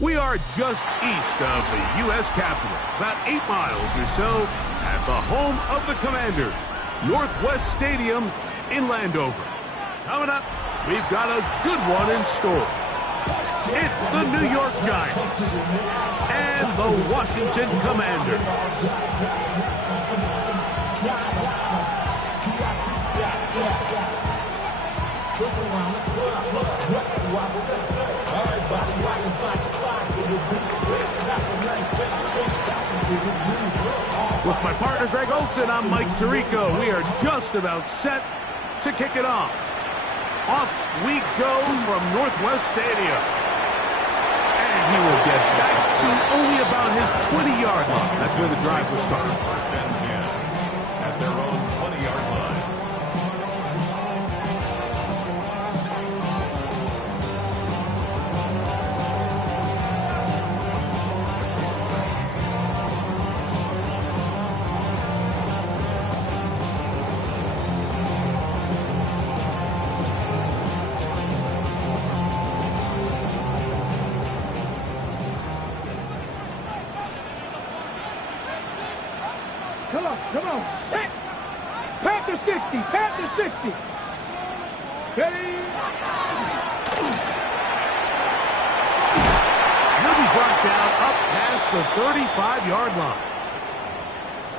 We are just east of the U.S. Capitol, about 8 miles or so, at the home of the Commanders, Northwest Stadium in Landover. Coming up, we've got a good one in store. It's the New York Giants and the Washington Commanders. With my partner Greg Olson, I'm Mike Tirico. We are just about set to kick it off. Off we go from Northwest Stadium. And he will get back to only about his 20-yard line. That's where the drive will start. First and 10 at their own 20-yard line. Come on. Set. Panther 60. Panther 60. Steady. He'll be brought down up past the 35-yard line.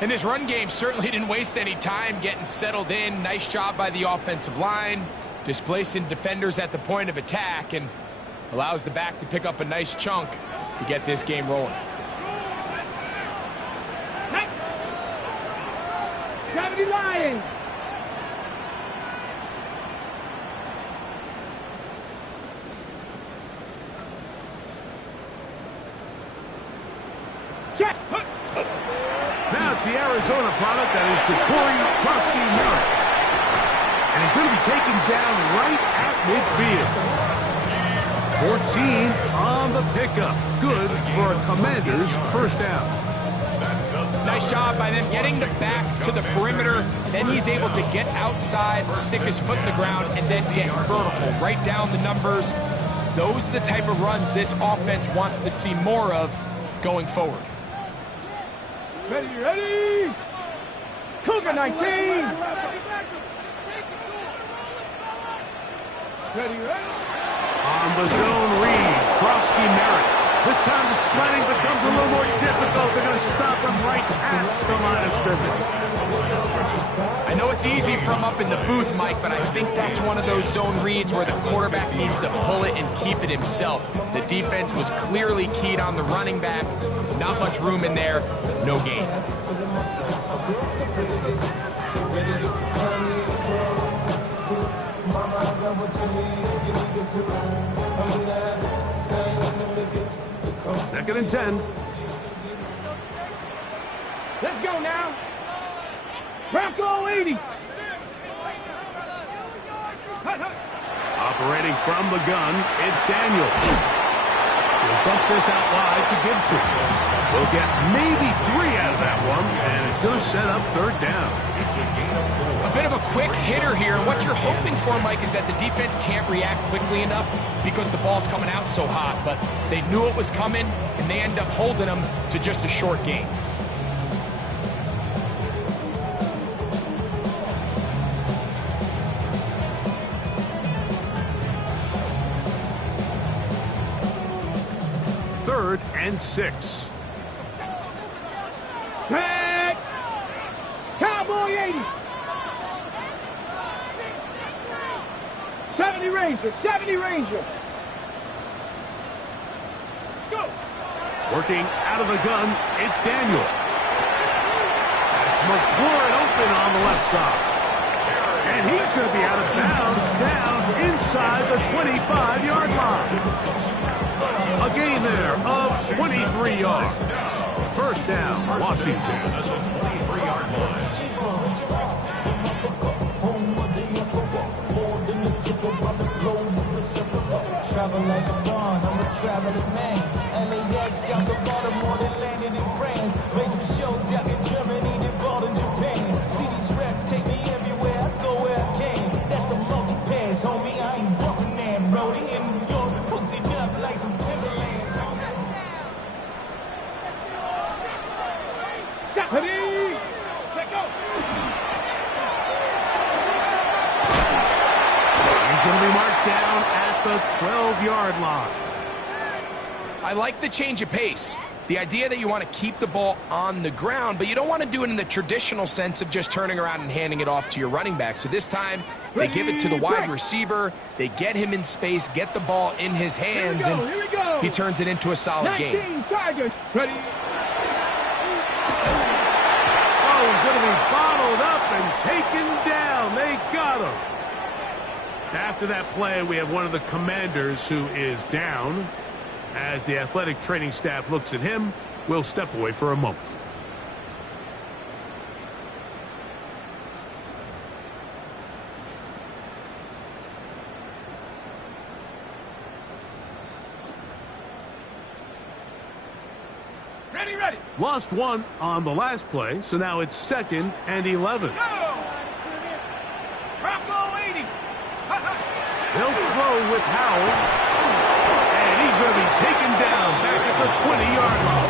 And this run game certainly didn't waste any time getting settled in. Nice job by the offensive line, displacing defenders at the point of attack, and allows the back to pick up a nice chunk to get this game rolling. Gravity Lions. Check. Now it's the Arizona product that is Corey Krosky Merritt. And he's going to be taken down right at midfield. 14 on the pickup. Good for a Commander's first down. Nice job by them getting the back to the perimeter. Then he's able to get outside, stick his foot in the ground, and then get vertical. Right down the numbers. Those are the type of runs this offense wants to see more of going forward. Ready. Cougar 19. Ready. On the zone read, Krosky Merritt. This time the sliding becomes a little more difficult. They're going to stop him right at the line of scrimmage. I know it's easy from up in the booth, Mike, but I think that's one of those zone reads where the quarterback needs to pull it and keep it himself. The defense was clearly keyed on the running back. Not much room in there. No gain. Second and 10. Let's go now. Bronco 80. Operating from the gun, it's Daniel. He'll dump this out wide to Gibson. We'll get maybe 3 out of that one, and it's going to set up third down. It's a gain of 4. A bit of a quick hitter here, and what you're hoping for, Mike, is that the defense can't react quickly enough because the ball's coming out so hot, but they knew it was coming, and they end up holding them to just a short gain. Third and 6. Back. Cowboy 80. 70 Ranger. 70 Ranger. Let's go. Working out of the gun, it's Daniel. That's McLaurin open on the left side. And he's going to be out of bounds down inside the 25-yard line. A gain there of 23 yards. First down, Washington. Travel like a bond, I'm a traveling man. LAX, out the Baltimore, that landed in France. Basic shows out in Germany, they bought in Japan. See these reps take me everywhere, I go where I can. That's the monkey pass, homie, I ain't walking there. Brody in New York, posted up like some Timberlands. He's going to be marked down at the 12-yard line. I like the change of pace. The idea that you want to keep the ball on the ground, but you don't want to do it in the traditional sense of just turning around and handing it off to your running back. So this time, they give it to the wide receiver. They get him in space, get the ball in his hands, and he turns it into a solid game. 19 Tigers. Ready. Oh, he's going to be bottled up and taken down. They got him. After that play, we have one of the Commanders who is down. As the athletic training staff looks at him, we'll step away for a moment. Ready. Lost one on the last play, so now it's 2nd and 11. Go. Bronco 80. They'll throw with Howell. And he's going to be taken down back at the 20-yard line.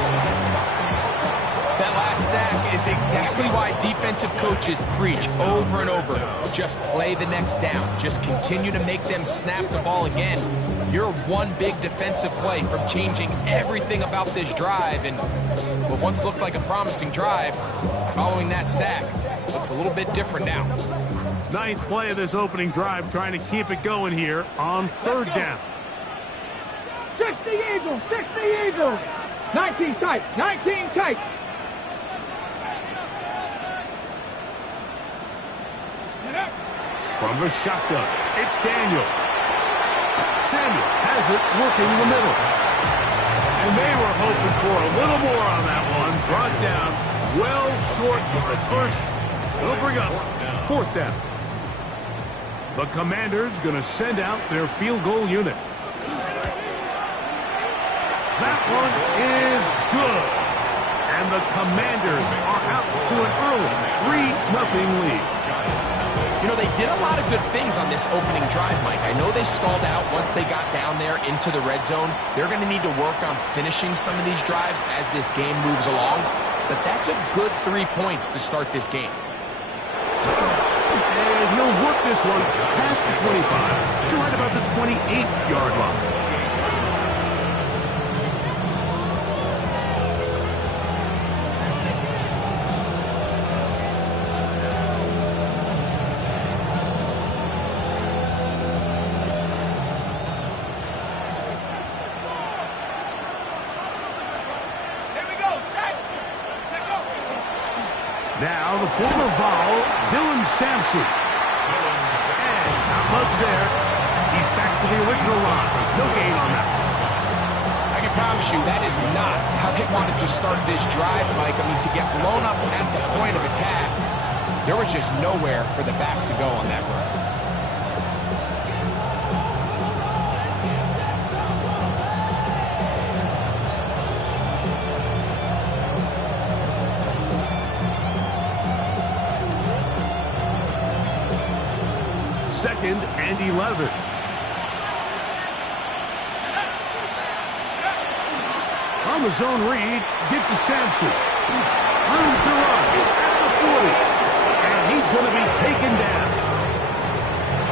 That last sack is exactly why defensive coaches preach over and over. Just play the next down. Just continue to make them snap the ball again. You're one big defensive play from changing everything about this drive. And what once looked like a promising drive, following that sack, looks a little bit different now. 9th play of this opening drive, trying to keep it going here on 3rd down. 60 Eagles. 60 Eagles. 19 tight. 19 tight. From the shotgun, it's Daniel. Samuel has it working the middle. And they were hoping for a little more on that one. Brought down well short of the first. It'll bring up 4th down. The Commanders going to send out their field goal unit. That one is good. And the Commanders are out to an early 3-0 lead. You know, they did a lot of good things on this opening drive, Mike. I know they stalled out once they got down there into the red zone. They're going to need to work on finishing some of these drives as this game moves along. But that's a good 3 points to start this game. And he'll work this one past the 25 to right about the 28-yard line. Now the former Vol, Dylan Sampson. And not much there. He's back to the original line. No gain on that. I can promise you that is not how they wanted to start this drive, Mike. I mean, to get blown up at the point of attack, there was just nowhere for the back to go on that run. Second and 11. On the zone read, get to Sampson. Room to run at the 40. And he's going to be taken down.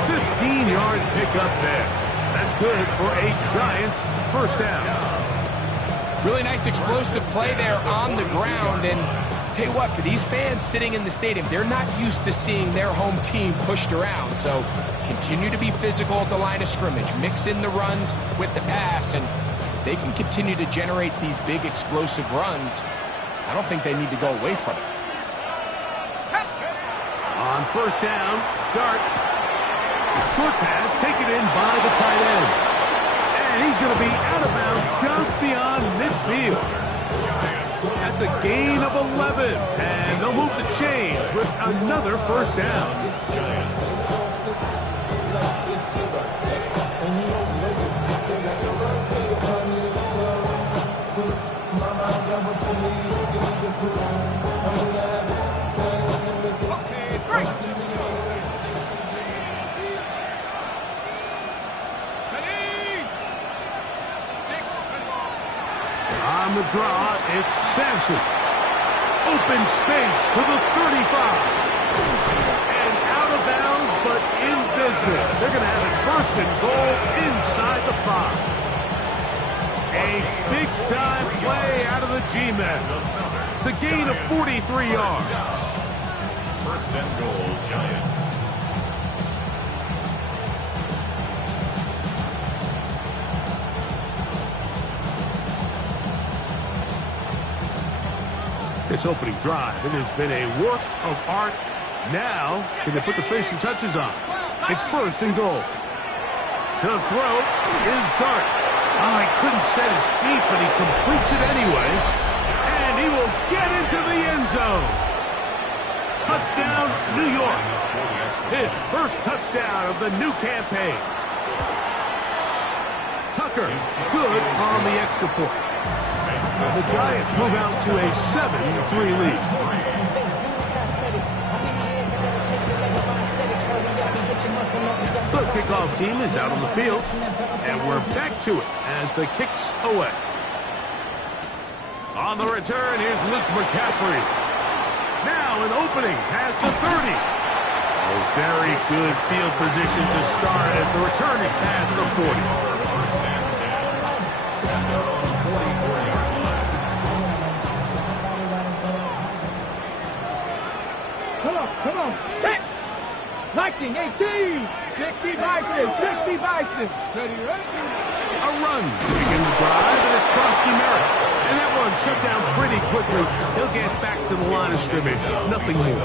15-yard pickup there. That's good for a Giants first down. Really nice explosive play there on the ground. And tell you what, for these fans sitting in the stadium, they're not used to seeing their home team pushed around. So continue to be physical at the line of scrimmage. Mix in the runs with the pass, and they can continue to generate these big explosive runs. I don't think they need to go away from it. On first down, Dart. Short pass taken in by the tight end. And he's going to be out of bounds just beyond midfield. That's a gain of 11. And they'll move the chains with another first down. On the draw, it's Sampson. Open space to the 35. And out of bounds, but in business. They're going to have it first and goal inside the 5. A big-time play out of the G-men. It's a gain of 43 yards. First and goal, Giants. This opening drive, it has been a work of art. Now, can they put the finishing touches on? It's first and goal. To throw is Dart. Oh, he couldn't set his feet, but he completes it anyway. And he will get into the end zone. Touchdown, New York. His first touchdown of the new campaign. Tucker, good on the extra point. The Giants move out to a 7-3 lead. The kickoff team is out on the field, and we're back to it as the kick's away. On the return, here's Luke McCaffrey. Now an opening past the 30. A very good field position to start as the return is past the 40. Come on. Set. 19, 18. 60 Bison. 60 Bison. Ready. A run. Begin the drive, and it's Krosky Merritt. And that one shut down pretty quickly. He'll get back to the line of scrimmage. Nothing more.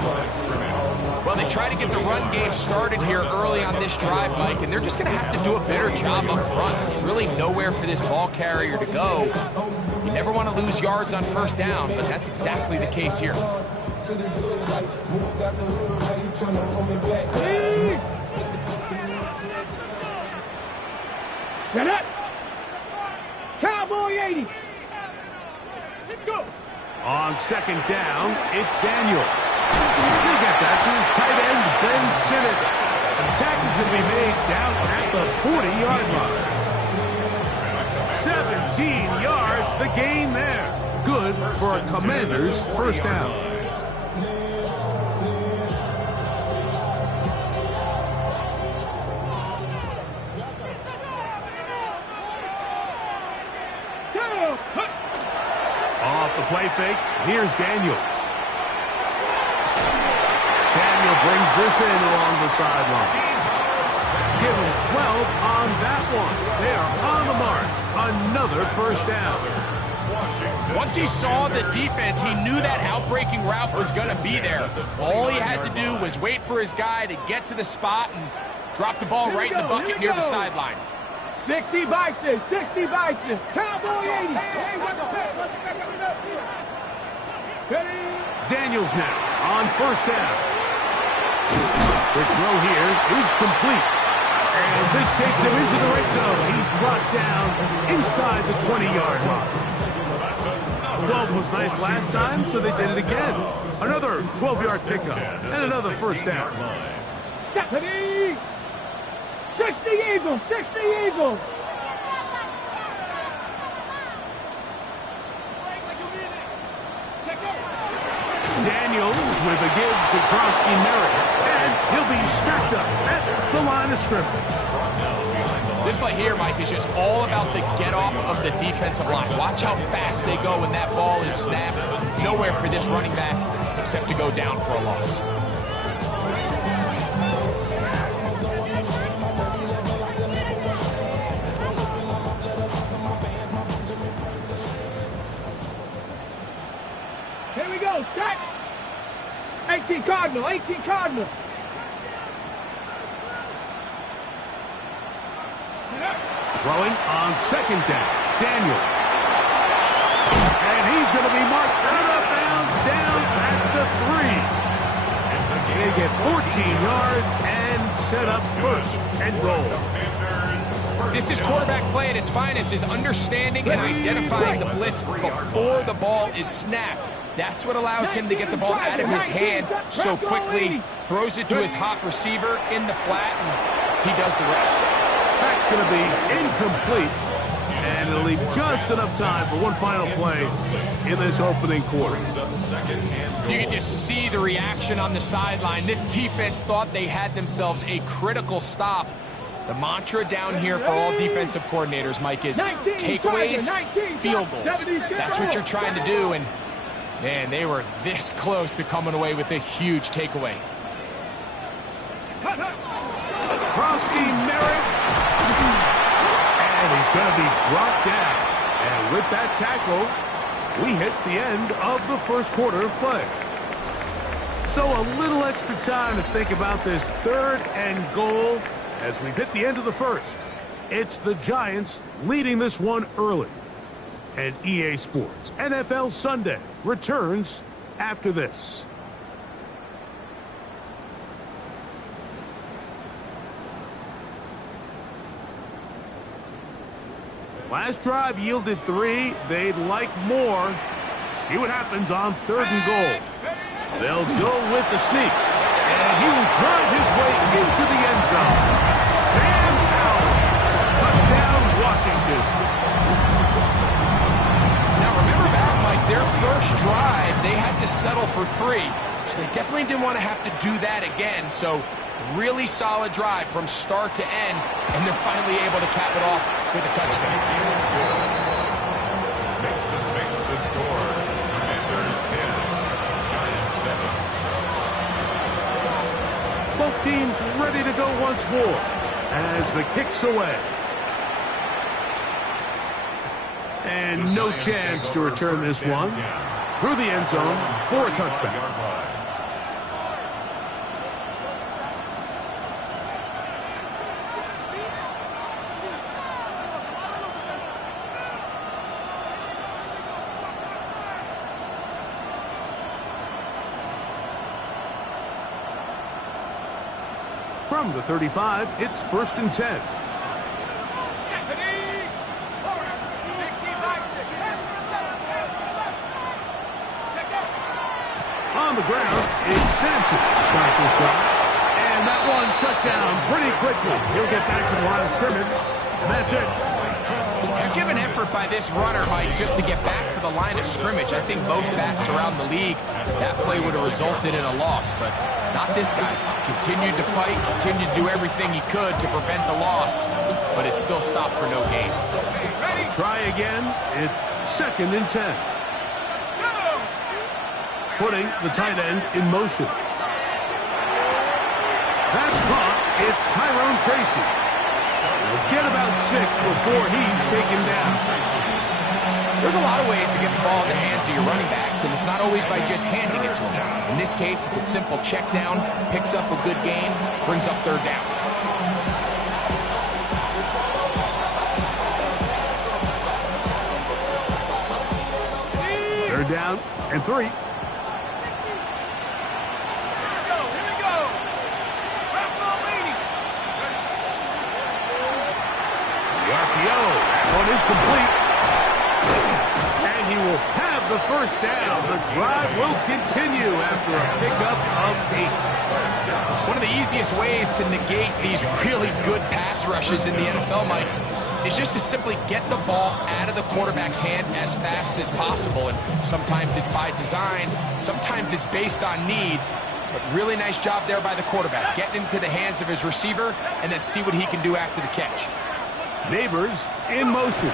Well, they try to get the run game started here early on this drive, Mike, and they're just going to have to do a better job up front. There's really nowhere for this ball carrier to go. You never want to lose yards on first down, but that's exactly the case here. Get it. Cowboy 80. Let's go. On second down, it's Daniel. He'll get that to his tight end, Ben Sinnott. The attack is going to be made down at the 40-yard line. 17 yards, the gain there. Good for a Commander's first down. Off the play fake, here's Daniels. Samuel brings this in along the sideline. Give him 12 on that one. They are on the march. Another first down. Once he saw the defense, he knew that outbreaking route was going to be there. All he had to do was wait for his guy to get to the spot and drop the ball right in the bucket near the sideline. 60 Bison. 60 Bison. Cowboy 80. Daniels now on first down. The throw here is complete. And this takes him into the red zone. He's brought down inside the 20-yard line. 12 was nice last time, so they did it again. Another 12-yard pickup and another first down. Stephanie! 60 Eagles! 60 Eagles! Daniels with a give to Krosky Merritt. And he'll be stacked up at the line of scrimmage. This play here, Mike, is just all about the get-off of the defensive line. Watch how fast they go when that ball is snapped. Nowhere for this running back except to go down for a loss. Here we go, set! 18 Cardinal, 18 Cardinal. Throwing on second down, Daniel. And he's going to be marked out of bounds down at the 3. They get 14 yards and set up first and goal. This is quarterback play at its finest, is understanding and identifying the blitz before the ball is snapped. That's what allows him to get the ball out of his hand so quickly, throws it to his hot receiver in the flat, and he does the rest. That's going to be incomplete. And it'll leave just enough time for one final play in this opening quarter. You can just see the reaction on the sideline. This defense thought they had themselves a critical stop. The mantra down here for all defensive coordinators, Mike, is takeaways, field goals. That's what you're trying to do, and man, they were this close to coming away with a huge takeaway. Krosky Merritt, and he's going to be brought down. And with that tackle, we hit the end of the first quarter of play. So a little extra time to think about this 3rd and goal as we've hit the end of the first. It's the Giants leading this one early. And EA Sports NFL Sunday returns after this. Last drive yielded 3. They'd like more. See what happens on 3rd and goal. They'll go with the sneak. And he will drive his way into the end zone. Sam Howell. Touchdown, Washington. Now remember back, Mike, their first drive, they had to settle for 3. So they definitely didn't want to have to do that again. So really solid drive from start to end. And they're finally able to cap it off with a touchdown. Makes the score. Commanders 10, Giants 7. Both teams ready to go once more as the kick's away. And no chance to return this one through the end zone for a touchback. From the 35, it's 1st and 10. On the ground, it's Sampson. Start this drive. And that one shut down pretty quickly. He'll get back to the line of scrimmage, and that's it. They're given effort by this runner, Mike, just to get back to the line of scrimmage. I think most backs around the league, that play would have resulted in a loss, but not this guy. Continued to fight, continued to do everything he could to prevent the loss, but it still stopped for no gain. Try again. It's 2nd and 10. Putting the tight end in motion. That's caught. It's Tyrone Tracy. We'll get about 6 before he's taken down. There's a lot of ways to get the ball in the hands of your running backs, and it's not always by just handing it to them. In this case, it's a simple check down, picks up a good gain, brings up 3rd down. 3rd down and 3. That one is complete. And he will have the 1st down. The drive will continue after a pickup of 8. One of the easiest ways to negate these really good pass rushes in the NFL, Mike, is just to simply get the ball out of the quarterback's hand as fast as possible. And sometimes it's by design, sometimes it's based on need. But really nice job there by the quarterback, getting into the hands of his receiver and then see what he can do after the catch. Neighbors in motion.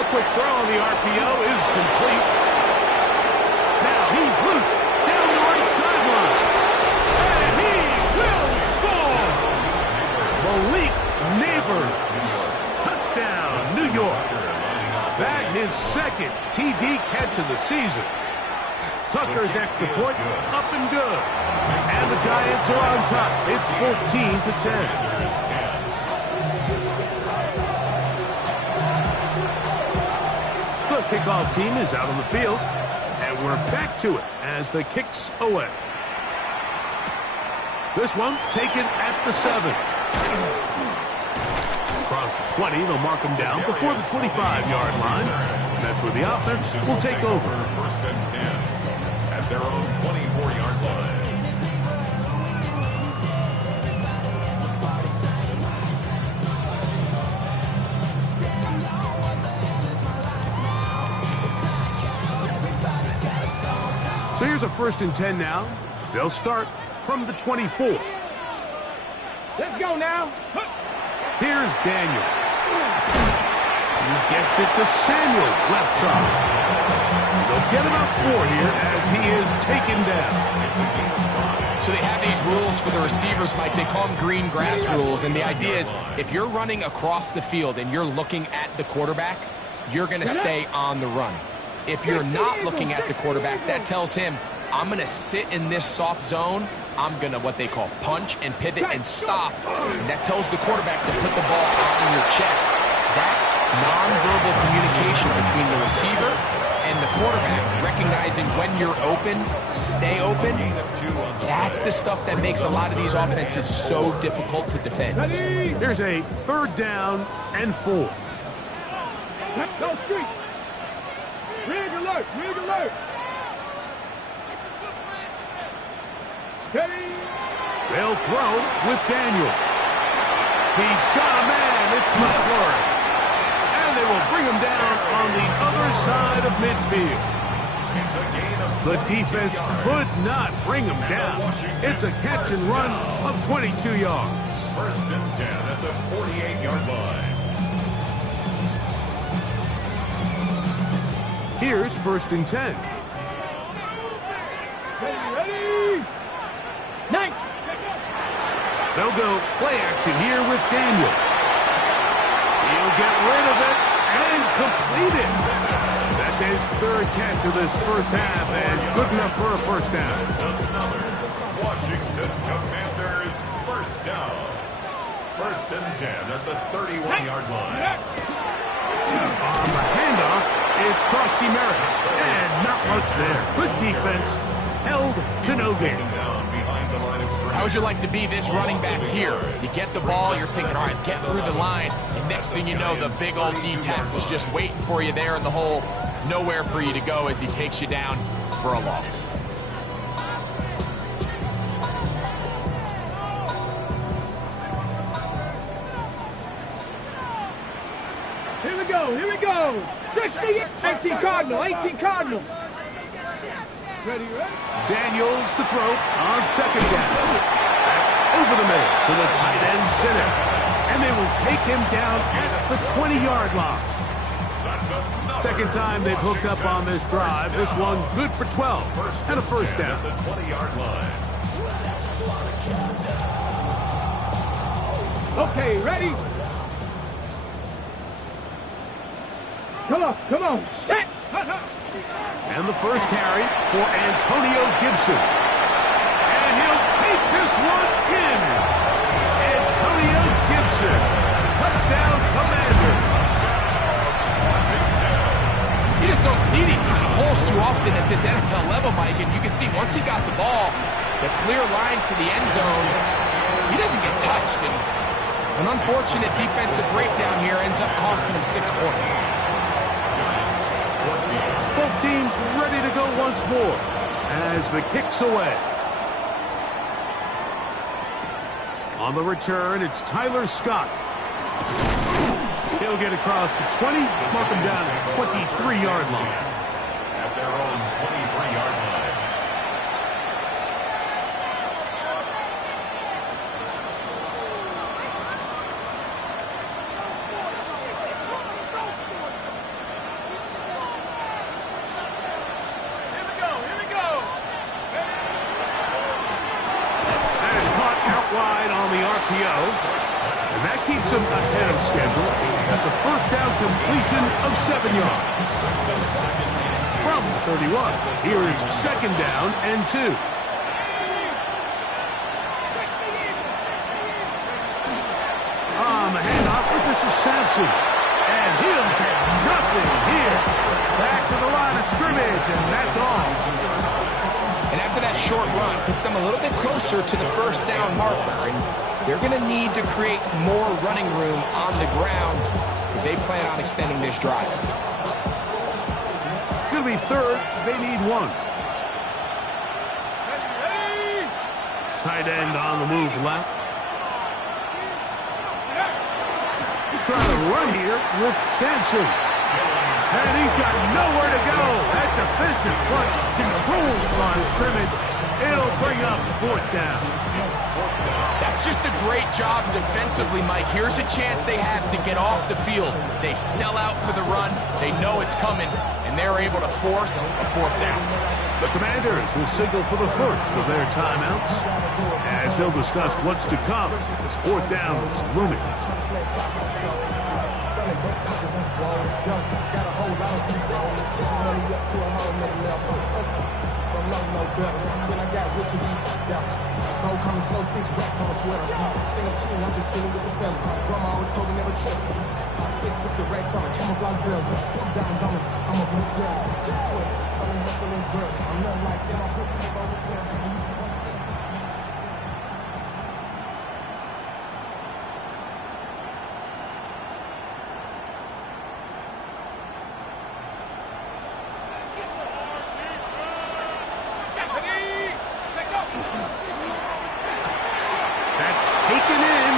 A quick throw on the RPO is complete. Now he's loose down the right sideline. And he will score. Malik Neighbors. Touchdown, New York. That his 2nd TD catch of the season. Tucker's extra point up and good. And the Giants are on top. It's 14-10. The kickoff team is out on the field, and we're back to it as the kick's away. This one taken at the 7. Across the 20, they'll mark him down before the 25-yard line. That's where the offense will take over. 1st and 10 at their own 24-yard line. So here's a 1st and 10 now. They'll start from the 24. Let's go now. Here's Daniels. He gets it to Samuel, left side. They'll get it up 4 here as he is taken down. So they have these rules for the receivers, Mike. They call them green grass rules. And the idea is if you're running across the field and you're looking at the quarterback, you're going to stay on the run. If you're not looking at the quarterback, that tells him, I'm going to sit in this soft zone. I'm going to what they call punch and pivot and stop. And that tells the quarterback to put the ball out in your chest. That nonverbal communication between the receiver and the quarterback, recognizing when you're open, stay open, that's the stuff that makes a lot of these offenses so difficult to defend. Here's a 3rd down and 4. Go street. Rig alert. Rig alert. Steady. They'll throw with Daniel. He's got a man. It's McLaurin. And they will bring him down on the other side of midfield. The defense could not bring him down. It's a catch and run of 22 yards. 1st and 10 at the 48-yard line. Here's 1st and 10. Ready. Nice. They'll go play action here with Daniel. He'll get rid of it and complete it. That's his 3rd catch of this 1st half and good enough for a 1st down. Another Washington Commanders 1st down. 1st and 10 at the 31-yard line. On the handoff, it's Krosky Merritt. And not much there. Good defense. Held to no gain. How would you like to be this running back here? You get the ball, you're thinking, all right, get through the line, and next thing you know, the big old D-tackle's just waiting for you there in the hole. Nowhere for you to go as he takes you down for a loss. Here we go. Here we go. 18 Cardinal. 18 Cardinal. Ready, ready? Daniels to throw on 2nd down. Over the middle to the tight end center. And they will take him down at the 20-yard line. 2nd time they've hooked up on this drive. This one good for 12 and a 1st down. The 20-yard line. Okay, ready? Come on. Set. And the 1st carry for Antonio Gibson. And he'll take this one in. Antonio Gibson. Touchdown, Commanders. You just don't see these kind of holes too often at this NFL level, Mike, and you can see once he got the ball, the clear line to the end zone, he doesn't get touched. And an unfortunate defensive breakdown here ends up costing him 6 points. Both teams ready to go once more as the kick's away. On the return, it's Tyler Scott. He'll get across the 20, mark him down at the 23-yard line. At their own 23-yard line. And that keeps him ahead of schedule. That's a 1st down completion of 7 yards. From 31, here is 2nd down and 2. On the handoff, this is Sampson. And he'll get nothing here. Back to the line of scrimmage, and that's all. And after that short run, puts them a little bit closer to the 1st down marker. And they're going to need to create more running room on the ground if they plan on extending this drive. It's going to be 3rd. They need 1. Tight end on the move left. Trying to run here with Sampson. And he's got nowhere to go. That defensive front controls line of scrimmage. It'll bring up 4th down. That's just a great job defensively, Mike. Here's a chance they have to get off the field. They sell out for the run. They know it's coming, and they're able to force a 4th down. The Commanders will signal for the first of their timeouts as they'll discuss what's to come as 4th down is looming. Bro, coming slow, 6 racks on a sweater. Think I'm cheating, I'm just chilling with the fellas. Grandma always told me never trust me. Spit 60 racks on a camouflage bells. Put diamonds on me, I'm a blue girl. I'm a hustling girl. I'm nothing like them, I put paper on the girl. Taken in,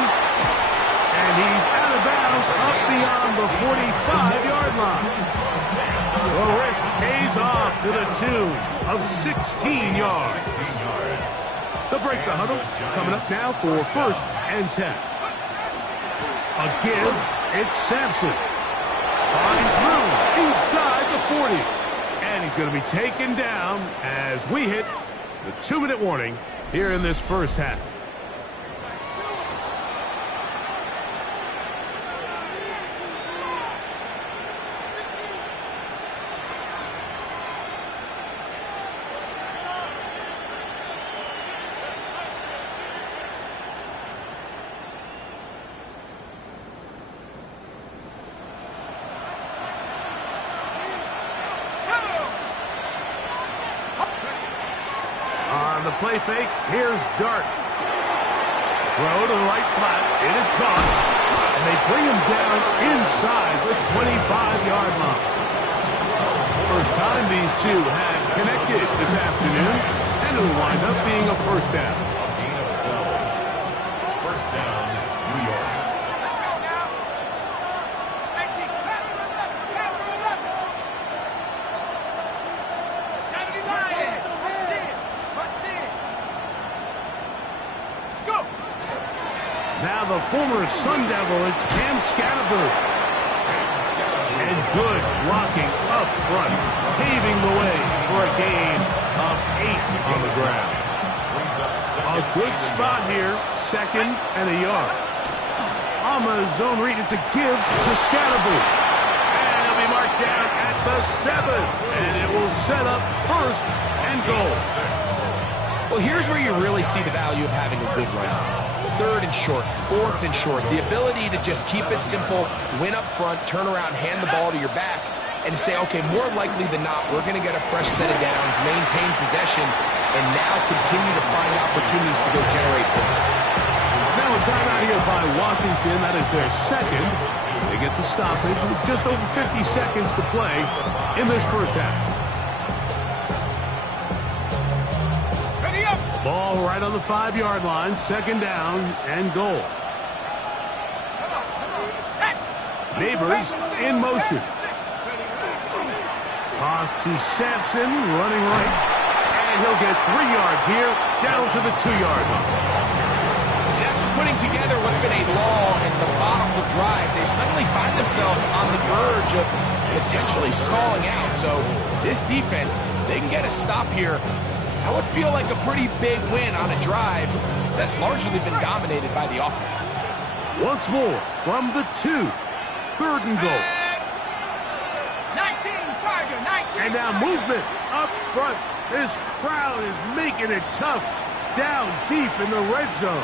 and he's out of bounds up beyond the 45-yard line. The risk pays off to the tune of 16 yards. They'll break the huddle. Coming up now for 1st and 10. A give, it's Sampson. Finds room inside the 40. And he's going to be taken down as we hit the 2-minute warning here in this first half. On the play fake, here's Dart. Throw to the right flat. It is caught. And they bring him down inside the 25-yard line. First time these two have connected this afternoon, and it'll wind up being a 1st down. 1st down, New York. Now the former Sun Devil, it's Cam Scatterberg. And good blocking up front, paving the way for a gain of 8 on the ground. A good spot here, 2nd and a yard. On the zone read, it's a give to Scatterberg. And he'll be marked down at the 7. And it will set up 1st and goal. Well, here's where you really see the value of having a good run. 3rd and short, 4th and short. The ability to just keep it simple, win up front, turn around, hand the ball to your back, and say, okay, more likely than not, we're going to get a fresh set of downs, maintain possession, and now continue to find opportunities to go generate points. Now a timeout here by Washington. That is their 2nd. They get the stoppage with just over 50 seconds to play in this first half. Ball right on the 5-yard line, 2nd down and goal. Neighbors in motion. Toss to Sampson, running right, and he'll get 3 yards here, down to the 2-yard line. After putting together what's been a long and methodical drive, they suddenly find themselves on the verge of potentially stalling out. So this defense, they can get a stop here. That would feel like a pretty big win on a drive that's largely been dominated by the offense. Once more from the 2, 3rd and goal. 19, Tiger, 19. And now movement up front. This crowd is making it tough down deep in the red zone.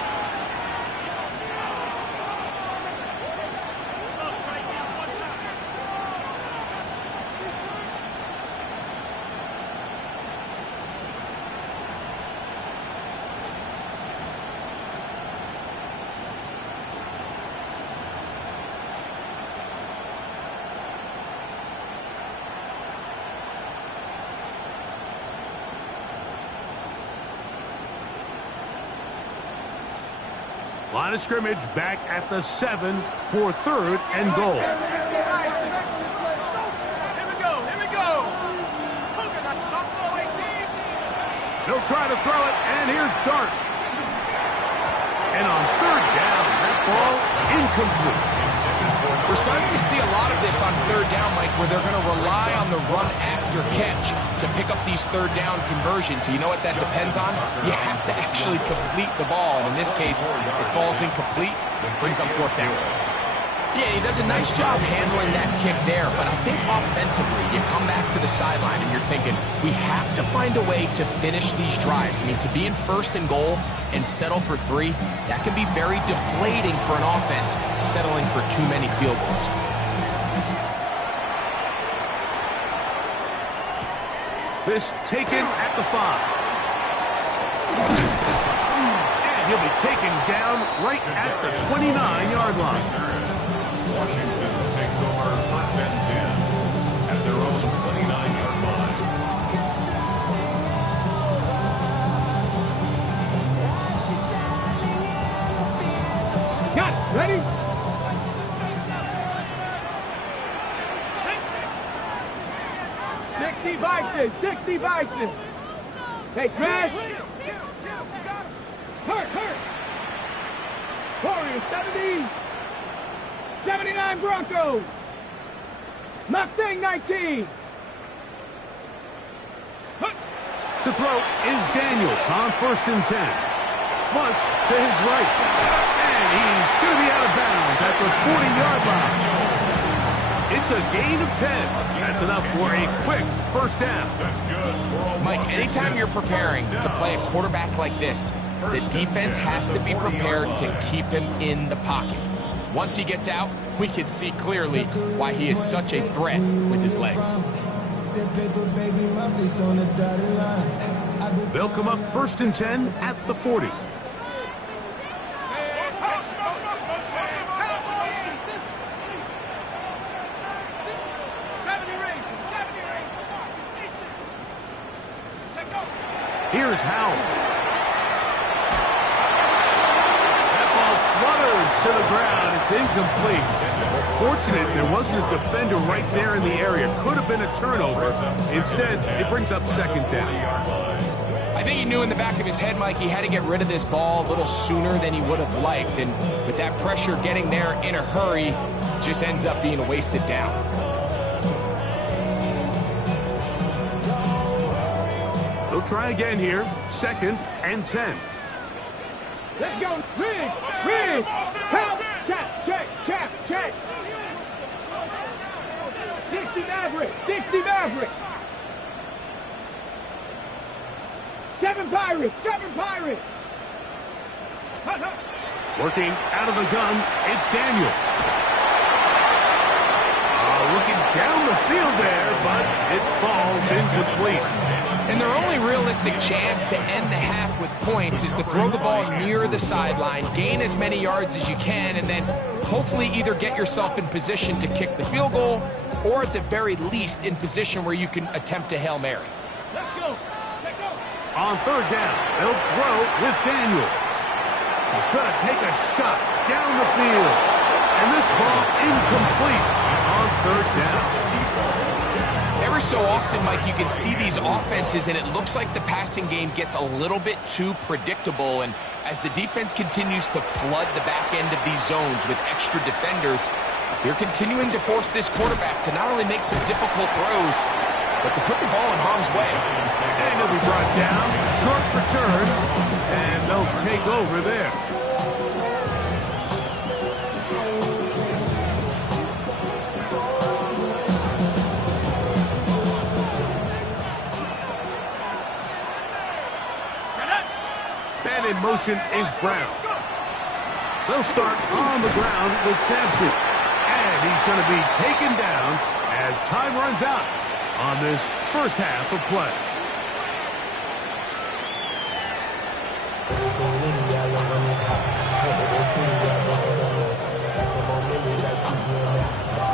Line of scrimmage back at the 7 for 3rd and goal. He'll try to throw it, and here's Dart. And on third down, that ball incomplete. We're starting to see a lot of this on third down, Mike, where they're going to rely on the run after catch to pick up these third down conversions. You know what that depends on? You have to actually complete the ball. And in this case, it falls incomplete, brings up fourth down. Yeah, he does a nice job handling that kick there, but I think offensively, you come back to the sideline and you're thinking, we have to find a way to finish these drives. I mean, to be in first and goal and settle for 3, that can be very deflating for an offense, settling for too many field goals. This taken at the 5. And he'll be taken down right at the 29-yard line. Washington takes over first and 10 at their own 29-yard line. Got it. Ready? Sixty Bison. Hey, Crash. Hurt. Warriors, 70. 79 Broncos. Mustang 19. To throw is Daniels on first and 10. Flush to his right. And he's going to be out of bounds at the 40-yard line. It's a gain of 10. That's enough for a quick first down. That's good. Mike, anytime you're preparing to play a quarterback like this, the defense has to be prepared to keep him in the pocket. Once he gets out, we can see clearly why he is such a threat with his legs. They'll come up first and 10 at the 40. Here's Howell. That ball flutters to the ground. It's incomplete. Fortunate there wasn't a defender right there in the area. Could have been a turnover. Instead, it brings up second down. I think he knew in the back of his head, Mike, he had to get rid of this ball a little sooner than he would have liked. And with that pressure getting there in a hurry, just ends up being a wasted down. They'll try again here. Second and 10. Let's go. Rig. Help. Check. 60 Maverick. 7 Pirates. Working out of the gun, it's Daniels. Looking down the field there, but it falls incomplete. And their only realistic chance to end the half with points is to throw the ball near the sideline, gain as many yards as you can, and then hopefully either get yourself in position to kick the field goal or at the very least in position where you can attempt a Hail Mary. Let's go. On third down, they'll throw with Daniels. He's going to take a shot down the field. And this ball incomplete on third down. Every so often, Mike, you can see these offenses, and it looks like the passing game gets a little bit too predictable. And as the defense continues to flood the back end of these zones with extra defenders, they're continuing to force this quarterback to not only make some difficult throws, but to put the ball in harm's way. And he'll be brought down, short return, and they'll take over there. And in motion is Brown. They'll start on the ground with Sampson. And he's going to be taken down as time runs out on this first half of play.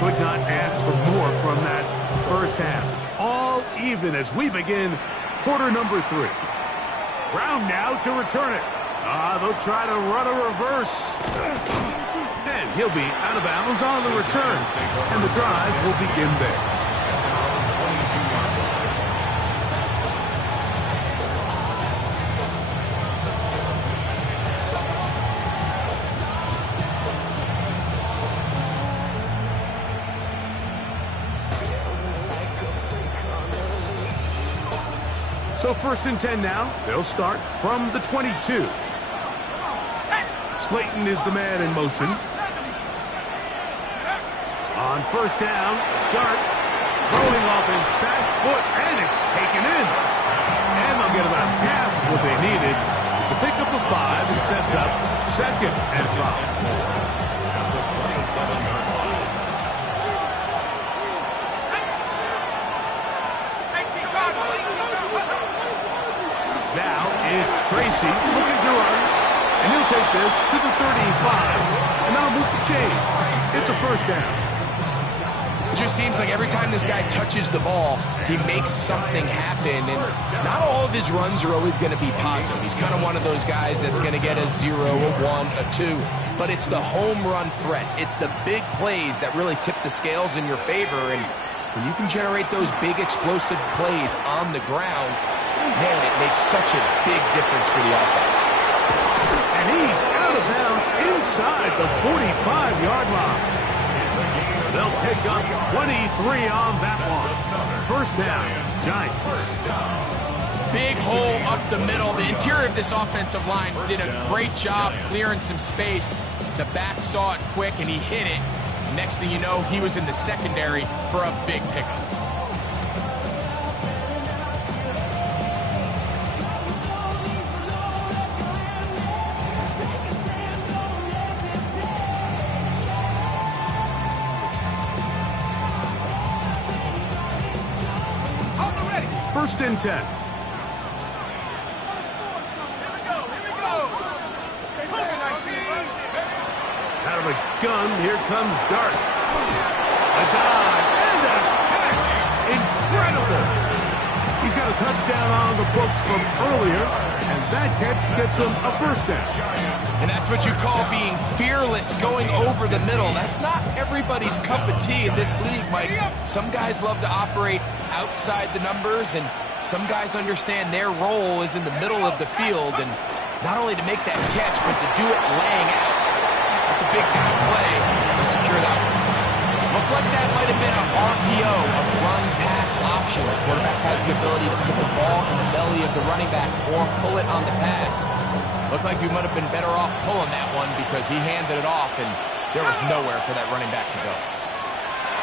Could not ask for more from that first half. All even as we begin quarter number 3. Brown now to return it. They'll try to run a reverse. And he'll be out of bounds on the return. And the drive will begin there. So 1st and 10 now. They'll start from the 22. Slayton is the man in motion. On 1st down, Dart throwing off his back foot, and it's taken in. And they'll get about half what they needed. It's a pickup of 5 and sets up 2nd and 5. At the 27-yard line. Now it's Tracy looking to run, and he'll take this to the 35, and that'll move the chains. It's a 1st down. It just seems like every time this guy touches the ball, he makes something happen, and not all of his runs are always going to be positive. He's kind of one of those guys that's going to get a 0, a 1, a 2, but it's the home run threat. It's the big plays that really tip the scales in your favor, and when you can generate those big explosive plays on the ground, man, it makes such a big difference for the offense. And he's out of bounds inside the 45-yard line. They'll pick up 23 on that one. 1st down, Giants. Big hole up the middle. The interior of this offensive line did a great job clearing some space. The back saw it quick, and he hit it. Next thing you know, he was in the secondary for a big pickup. First and 10. Out of a gun, here comes Dart. A dive and a catch. Incredible. He's got a touchdown on the books from earlier, and that catch gets him a 1st down. And that's what you call being fearless, going over the middle. That's not everybody's cup of tea in this league, Mike. Some guys love to operate outside the numbers, and some guys understand their role is in the middle of the field, and not only to make that catch, but to do it laying out. That's a big-time play to secure that one. Looked like that might have been an RPO, a run-pass option. The quarterback has the ability to put the ball in the belly of the running back or pull it on the pass. Looked like he might have been better off pulling that one because he handed it off, and there was nowhere for that running back to go.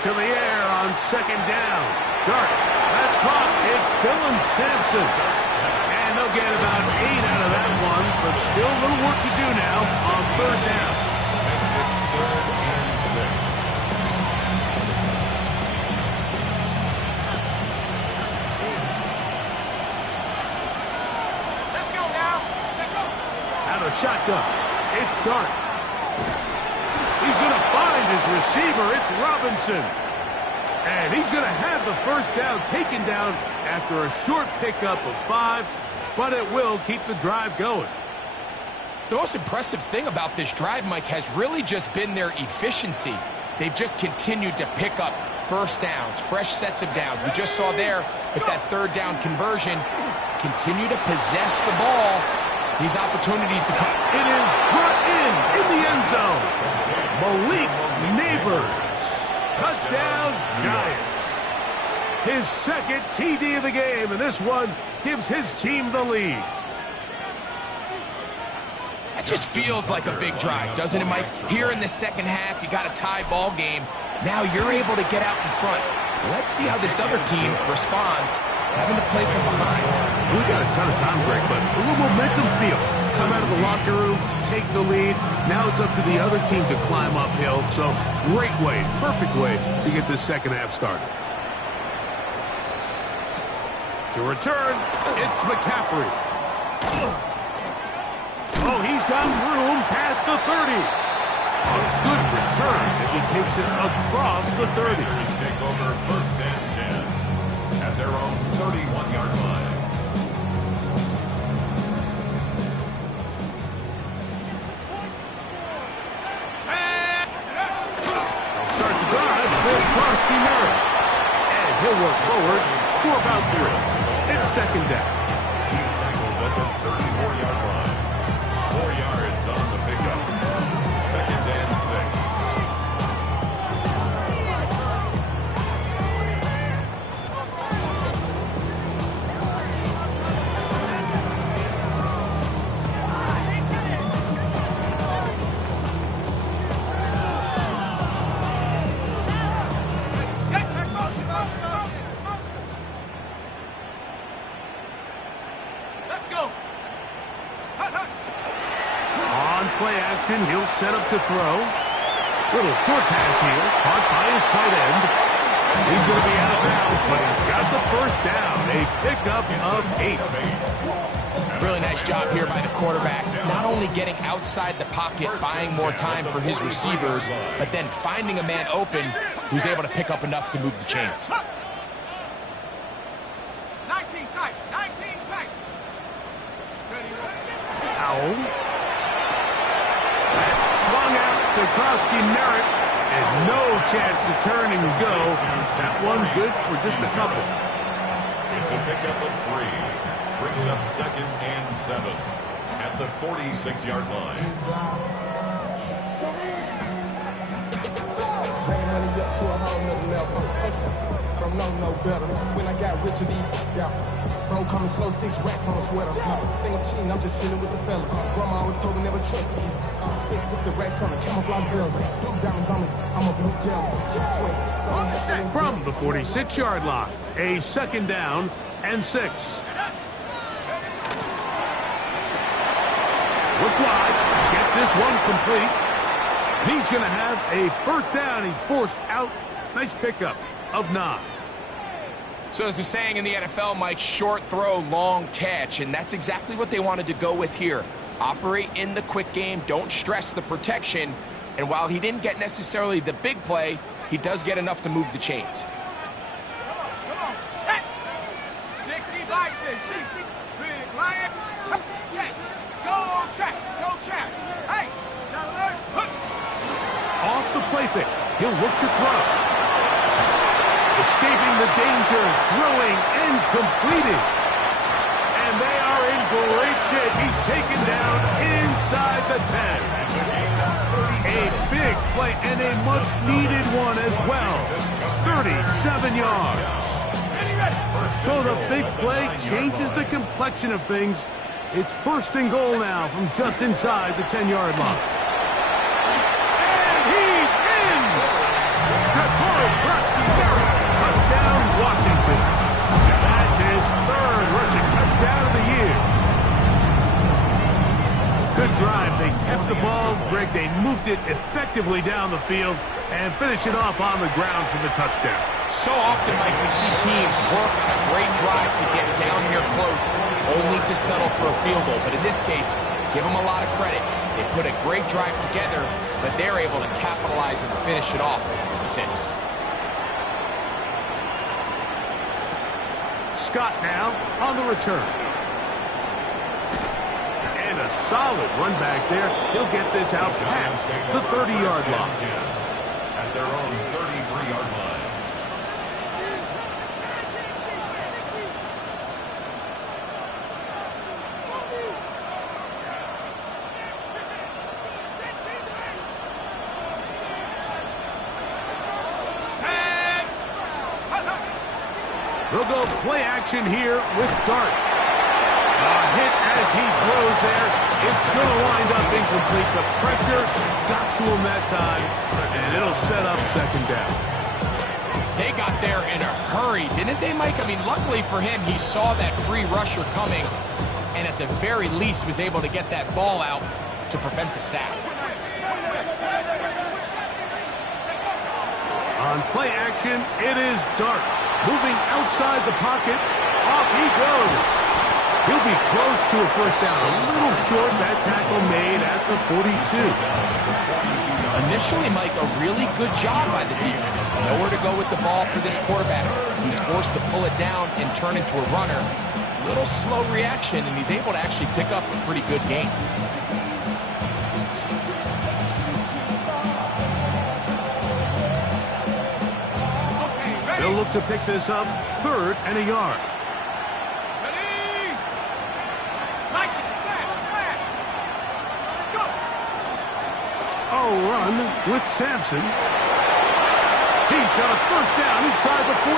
To the air on 2nd down. Dart. That's caught. It's Dylan Sampson. And they'll get about 8 out of that one, but still a little work to do now on 3rd down. Makes it 3rd and 6. Let's go now. Let's go. Out of shotgun. It's Dart. He's going to find his receiver. It's Robinson. And he's going to have the 1st down taken down after a short pickup of 5, but it will keep the drive going. The most impressive thing about this drive, Mike, has really just been their efficiency. They've just continued to pick up 1st downs, fresh sets of downs. We just saw there with that 3rd down conversion, continue to possess the ball. These opportunities to come. It is brought in the end zone. Malik Neighbors. Touchdown, Giants. His 2nd TD of the game, and this one gives his team the lead. That just feels like a big drive, doesn't it, Mike? Here in the 2nd half, you got a tie ball game. Now you're able to get out in front. Let's see how this other team responds, having to play from behind. We got a ton of time break, but a little momentum feel. Come out of the locker room, take the lead. Now it's up to the other team to climb uphill. So great way, perfect way to get this 2nd half started. To return, it's McCaffrey. Oh, he's got room past the 30. A good return as he takes it across the 30. Bears take over 1st and 10 at their own 31-yard line. They'll start the drive with Barsky Merritt. And he'll work forward for about 3. It's 2nd down. He's tackled at the 34-yard line. 4 yards on the pickup. 2nd and 6. play action. He'll set up to throw. Little short pass here, caught by his tight end. He's going to be out of bounds, but he's got the first down. A pickup of 8. Really nice job here by the quarterback. Not only getting outside the pocket, buying more time for his receivers, but then finding a man open who's able to pick up enough to move the chains. 19 tight, 19 tight. Powell. That's swung out to Krosky Merritt, and no chance to turn and go. That one good for just a couple. It's a pickup of 3. Brings up 2nd and 7 at the 46-yard line. Bringing money up to a whole nother level. Don't know no better. When I got rich, bro, coming slow, 6 racks on a sweater. Think I'm cheating, I'm just chilling with the fellas. Grandma always told me never trust these. Spit 60 racks on the camouflage bills. Blue diamonds on me, I'm a blue devil. From the 46-yard line, a 2nd down and 6. Look wide, get this one complete. He's going to have a first down. He's forced out. Nice pickup of 9. So there's a saying in the NFL, Mike, short throw, long catch, and that's exactly what they wanted to go with here. Operate in the quick game, don't stress the protection, and while he didn't get necessarily the big play, he does get enough to move the chains. Come on, set. 60 bison, 60 big lion. Check. Go check, go check. Hey, settlers, hook. Off the play fake, he'll look to throw. Escaping the danger, throwing and completing. And they are in great shape. He's taken down inside the 10. A big play and a much-needed one as well. 37 yards. So the big play changes the complexion of things. It's 1st and goal now from just inside the 10-yard line. And he's in! Touchdown, Washington. That's his 3rd rushing touchdown of the year. Good drive. They kept the ball. Greg, they moved it effectively down the field and finished it off on the ground for the touchdown. So often, Mike, we see teams work on a great drive to get down here close, only to settle for a field goal. But in this case, give them a lot of credit. They put a great drive together, but they're able to capitalize and finish it off with 6. Scott now on the return. And a solid run back there. He'll get this out past the 30-yard line. At their own 33-yard line. They'll go play action here with Dart. A hit as he throws there. It's going to wind up incomplete. The pressure got to him that time, and it'll set up 2nd down. They got there in a hurry, didn't they, Mike? I mean, luckily for him, he saw that free rusher coming, and at the very least was able to get that ball out to prevent the sack. On play action, it is Dart. Moving outside the pocket, off he goes. He'll be close to a first down. A little short, that tackle made at the 42. Initially, Mike, a really good job by the defense. Nowhere to go with the ball for this quarterback. He's forced to pull it down and turn into a runner. A little slow reaction, and he's able to actually pick up a pretty good game. They'll look to pick this up, 3rd and a yard. Ready? Like it, flat. Go. A run with Sampson. He's got a first down inside the 45.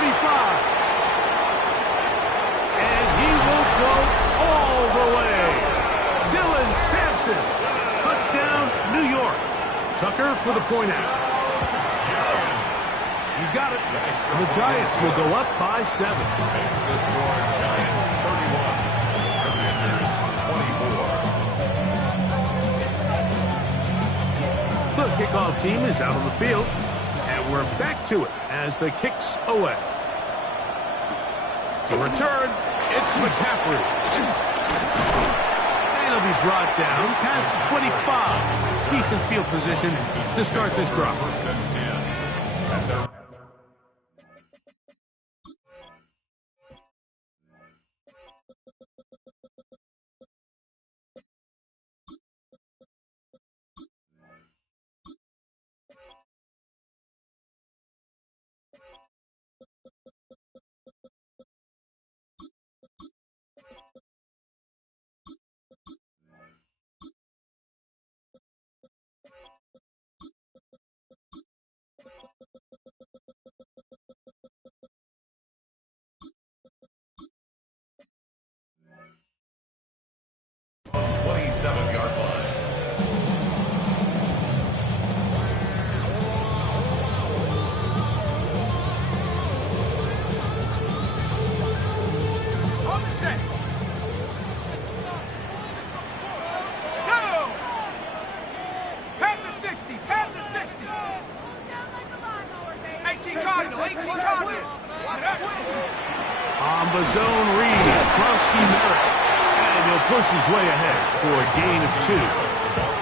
And he will go all the way. Dylan Sampson. Touchdown, New York. Tucker for the point out. He's got it. And the Giants will go up by 7. Makes the score Giants 31. Commanders 24. The kickoff team is out on the field, and we're back to it as the kick's away. To return, it's McCaffrey. And he'll be brought down past the 25. Decent field position to start this drive. First and 10. And they're 27-yard line. On the set. Go! Pat the 60, pat the 60. 18 Cardinal, 18 Cardinal. On the zone read, Krosky Merritt. And he'll push his way ahead for a gain of 2.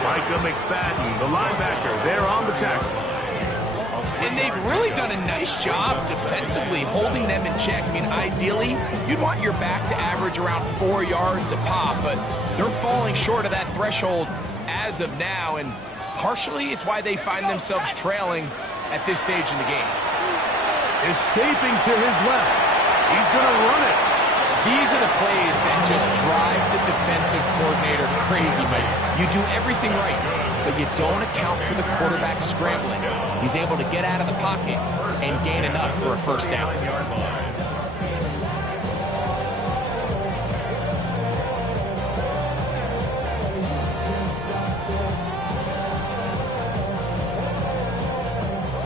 Micah McFadden, the linebacker, there on the tackle. And they've really done a nice job defensively holding them in check. I mean, ideally, you'd want your back to average around 4 yards a pop, but they're falling short of that threshold as of now, and partially it's why they find themselves trailing at this stage in the game. Escaping to his left. He's going to run it. These are the plays that just drive the defensive coordinator crazy, Mike. You do everything right, but you don't account for the quarterback scrambling. He's able to get out of the pocket and gain enough for a first down.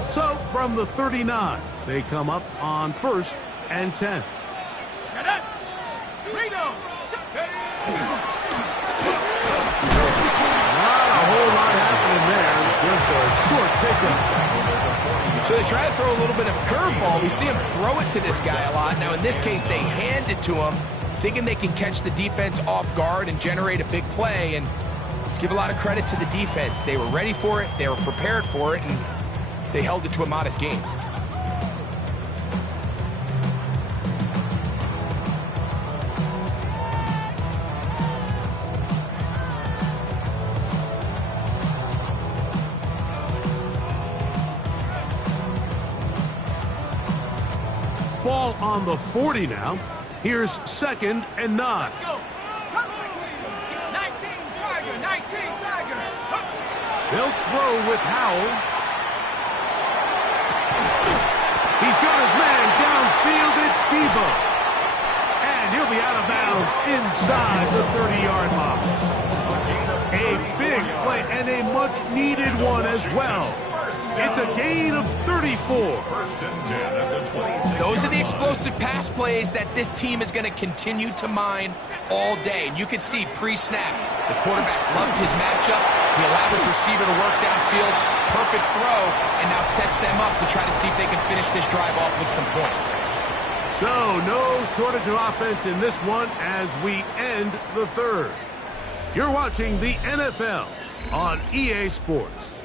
So, from the 39, they come up on 1st and 10. So they try to throw a little bit of a curveball. We see him throw it to this guy a lot. Now, in this case, they hand it to him, thinking they can catch the defense off guard and generate a big play. And let's give a lot of credit to the defense. They were ready for it, they were prepared for it, and they held it to a modest gain. Ball on the 40 now. Here's 2nd and 9. Let's go. 19 Tiger, 19 Tiger. They'll throw with Howell. He's got his man downfield. It's Debo. And he'll be out of bounds inside the 30-yard line. A big play and a much-needed one as well. It's a gain of 34. First and 10 at the 26. Those are the explosive pass plays that this team is going to continue to mine all day. And you can see pre-snap, the quarterback loved his matchup. He allowed his receiver to work downfield. Perfect throw, and now sets them up to try to see if they can finish this drive off with some points. So, no shortage of offense in this one as we end the 3rd. You're watching the NFL on EA Sports.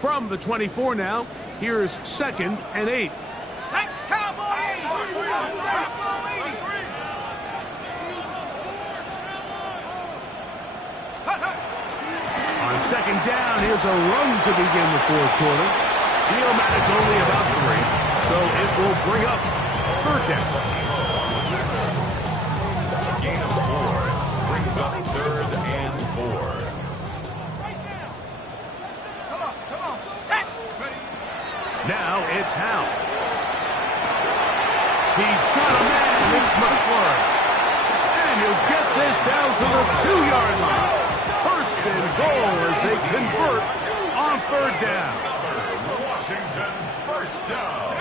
From the 24 now, here's 2nd and 8. Cowboy 80. On 2nd down, here's a run to begin the 4th quarter. Neomatic only about 3, so it will bring up 3rd down. A gain of 4 brings up 3rd and 4. Now it's Hal. He's got a man, and it's McClure. And he'll get this down to the 2-yard line. First and goal as they convert on third down. Washington, first down.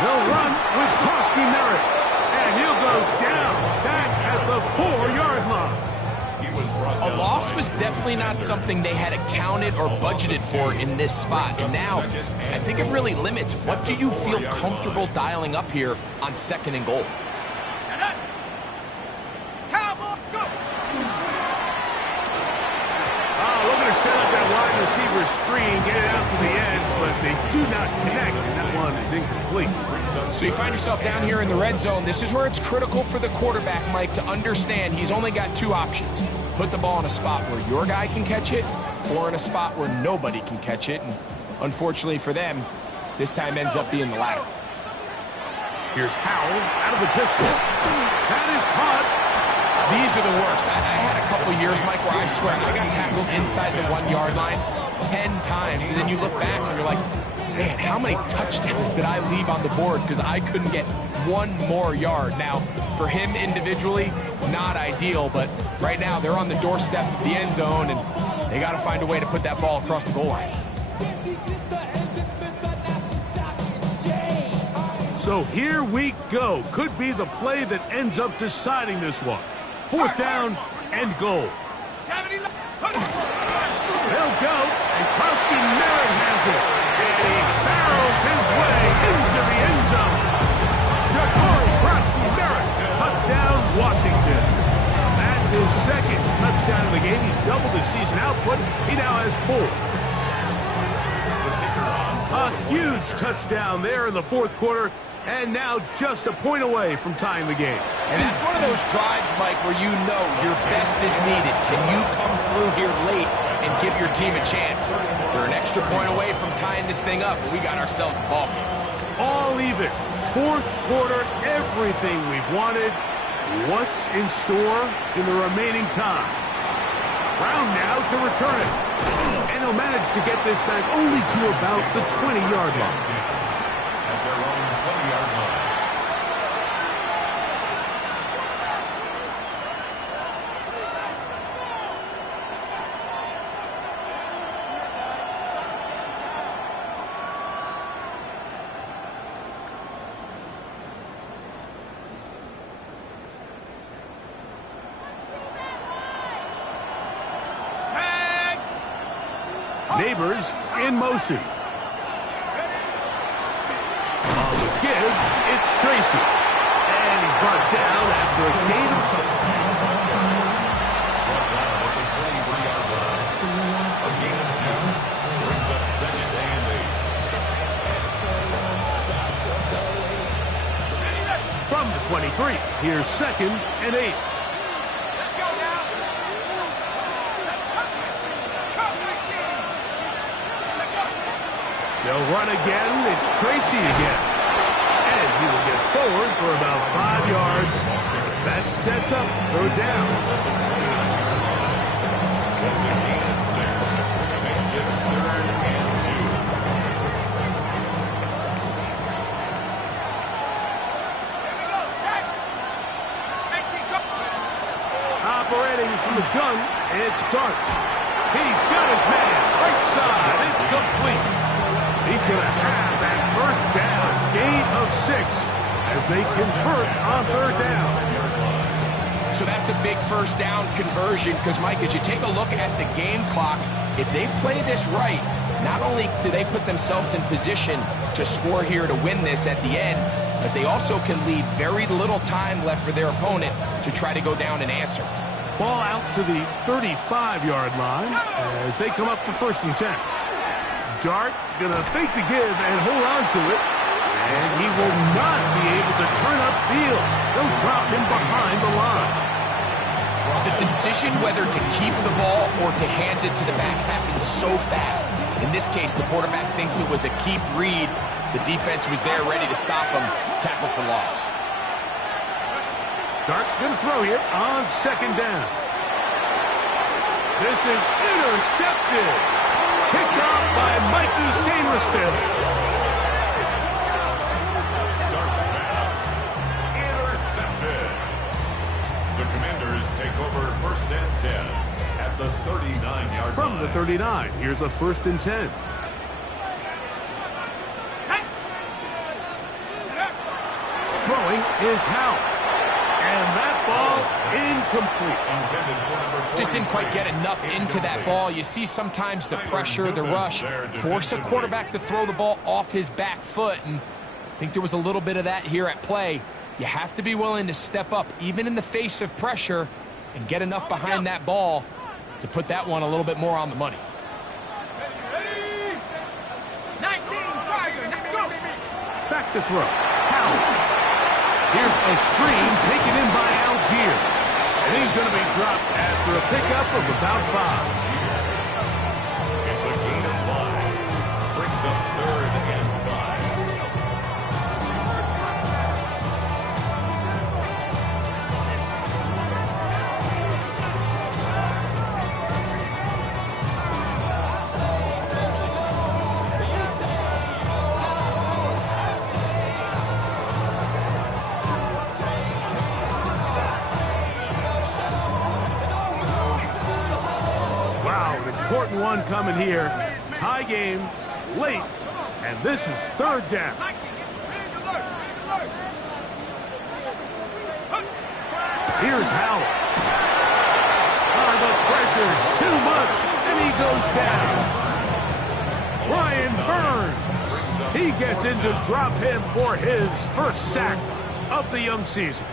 They'll run with Krosky Merritt. And he'll go down back at the 4-yard line. A loss was definitely not something they had accounted or budgeted for in this spot. And now, I think it really limits what do you feel comfortable dialing up here on 2nd and goal. Looking to set up that wide receiver screen, get it out to the end, but they do not connect, and that one is incomplete. So you find yourself down here in the red zone. This is where it's critical for the quarterback, Mike, to understand he's only got 2 options. Put the ball in a spot where your guy can catch it, or in a spot where nobody can catch it. And unfortunately for them, this time ends up being the latter. Here's Howell out of the pistol. That is caught. These are the worst. I had a couple years, Mike, where I swear I got tackled inside the 1-yard line 10 times. And then you look back and you're like, man, how many touchdowns did I leave on the board because I couldn't get 1 more yard? Now, for him individually, not ideal, but right now they're on the doorstep of the end zone, and they got to find a way to put that ball across the goal line. So here we go. Could be the play that ends up deciding this one. 4th down and goal. They'll go, and Krosky Merritt has it. And he barrels his way into the end zone. Ja'Cory Krosky Merritt, touchdown Washington. That's his 2nd touchdown of the game. He's doubled his season output. He now has 4. A huge touchdown there in the 4th quarter. And now just a point away from tying the game. And that's one of those drives, Mike, where you know your best is needed. Can you come through here late and give your team a chance? They're an extra point away from tying this thing up, but we got ourselves a ball game. All even. 4th quarter, everything we've wanted. What's in store in the remaining time? Brown now to return it. And he'll manage to get this back only to about the 20-yard line. At their own 20-yard line. Neighbors in motion. On the give, it's Tracy. And he's brought down after a gain of Brought down at the 23-yard line. A gain of 2 brings up 2nd and 8. from the 23. Here's 2nd and 8. They'll run again. It's Tracy again. And he will get forward for about 5 yards. That sets up third down. That's a gain of 6. Makes it 3rd and 2. Operating from the gun, it's Dart. He's got his man. Right side. It's complete. He's going to have that first down. Gain of 6 as they convert on third down. So that's a big first down conversion because, Mike, as you take a look at the game clock, if they play this right, not only do they put themselves in position to score here to win this at the end, but they also can leave very little time left for their opponent to try to go down and answer. Ball out to the 35-yard line as they come up for 1st and 10. Dart going to fake the give and hold on to it. And he will not be able to turn upfield. They'll drop him behind the line. The decision whether to keep the ball or to hand it to the back happens so fast. In this case, the quarterback thinks it was a keep read. The defense was there ready to stop him. Tackle for loss. Dart going to throw here on 2nd down. This is intercepted. Picked off by Mikey Sainristil. Darts pass. Intercepted. The Commanders take over 1st and 10 at the 39-yard line. From the 39, here's a 1st and 10. Throwing is Howell. And that ball incomplete. Just didn't quite get enough into that ball. You see sometimes the pressure, the rush, force a quarterback to throw the ball off his back foot. And I think there was a little bit of that here at play. You have to be willing to step up, even in the face of pressure, and get enough behind that ball to put that one a little bit more on the money. 19, Tigers, go! Back to throw. Howell. Here's a screen taken in by Algier. And he's going to be dropped after a pickup of about 5. It's a gain of 5. Brings up 3rd and 5. Important one coming here. Tie game, late, and this is 3rd down. Here's Howell. The pressure, too much, and he goes down. Ryan Burns. He gets into drop him for his 1st sack of the young season.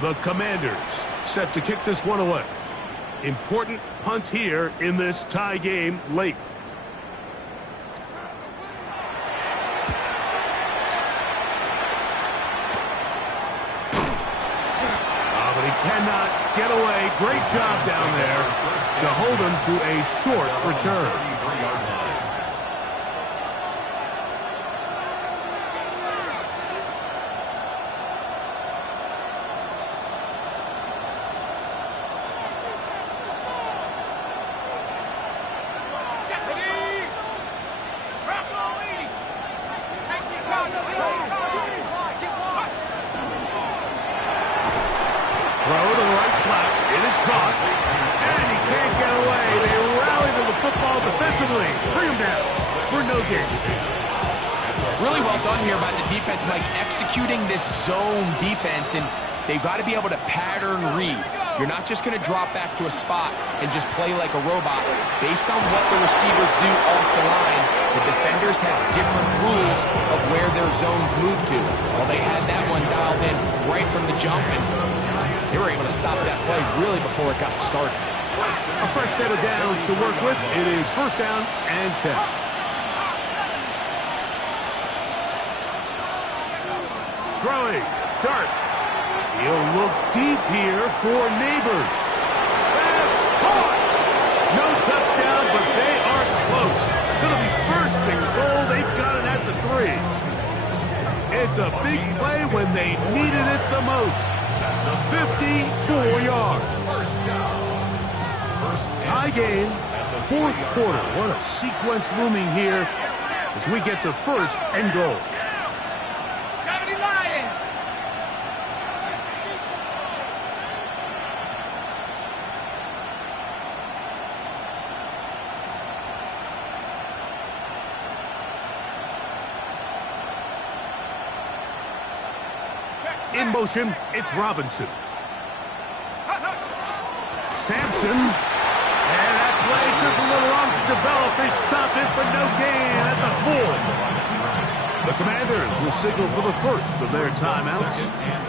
The Commanders set to kick this one away. Important punt here in this tie game late. But he cannot get away. Great job down there to hold him to a short return. Really well done here by the defense, Mike, executing this zone defense, and they've got to be able to pattern read. You're not just going to drop back to a spot and just play like a robot. Based on what the receivers do off the line, the defenders have different rules of where their zones move to. Well, they had that one dialed in right from the jump, and they were able to stop that play really before it got started. A fresh set of downs to work with. It is 1st down and 10. Throwing, Dart. He'll look deep here for Neighbors. That's caught. No touchdown, but they are close. Going to be 1st and goal. They've got it at the 3. It's a big play when they needed it the most. That's a 54 yards. Tie game, 4th quarter. What a sequence looming here as we get to 1st and goal. In motion, it's Robinson. Sampson. And that play took a little long to develop. They stop it for no gain at the 4. The Commanders will signal for the 1st of their timeouts.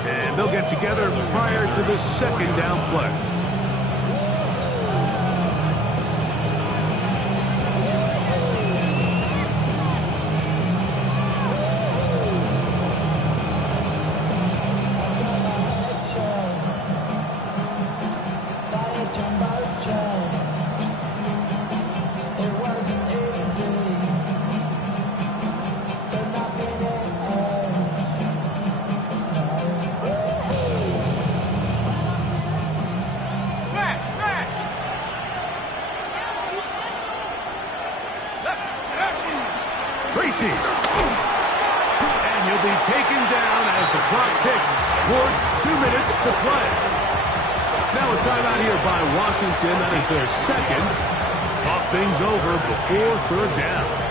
And they'll get together prior to the 2nd down play. empty. And he'll be taken down as the clock ticks towards 2 minutes to play. Now a timeout here by Washington. That is their second. Talk things over before third down.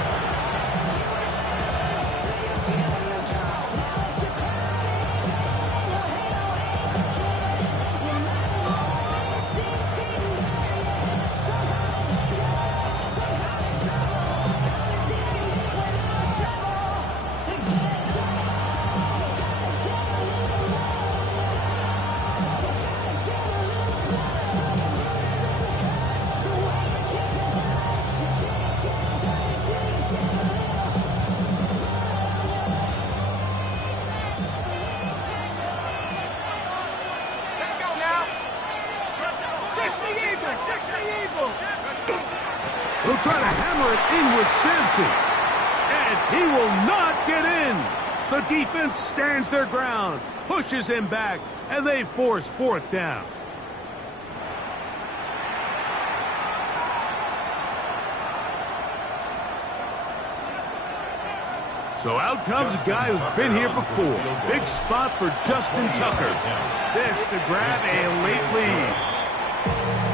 He'll try to hammer it in with Sampson. And he will not get in. The defense stands their ground, pushes him back, and they force fourth down. So out comes a guy who's been here before. Big spot for Justin Tucker. This to grab a late lead.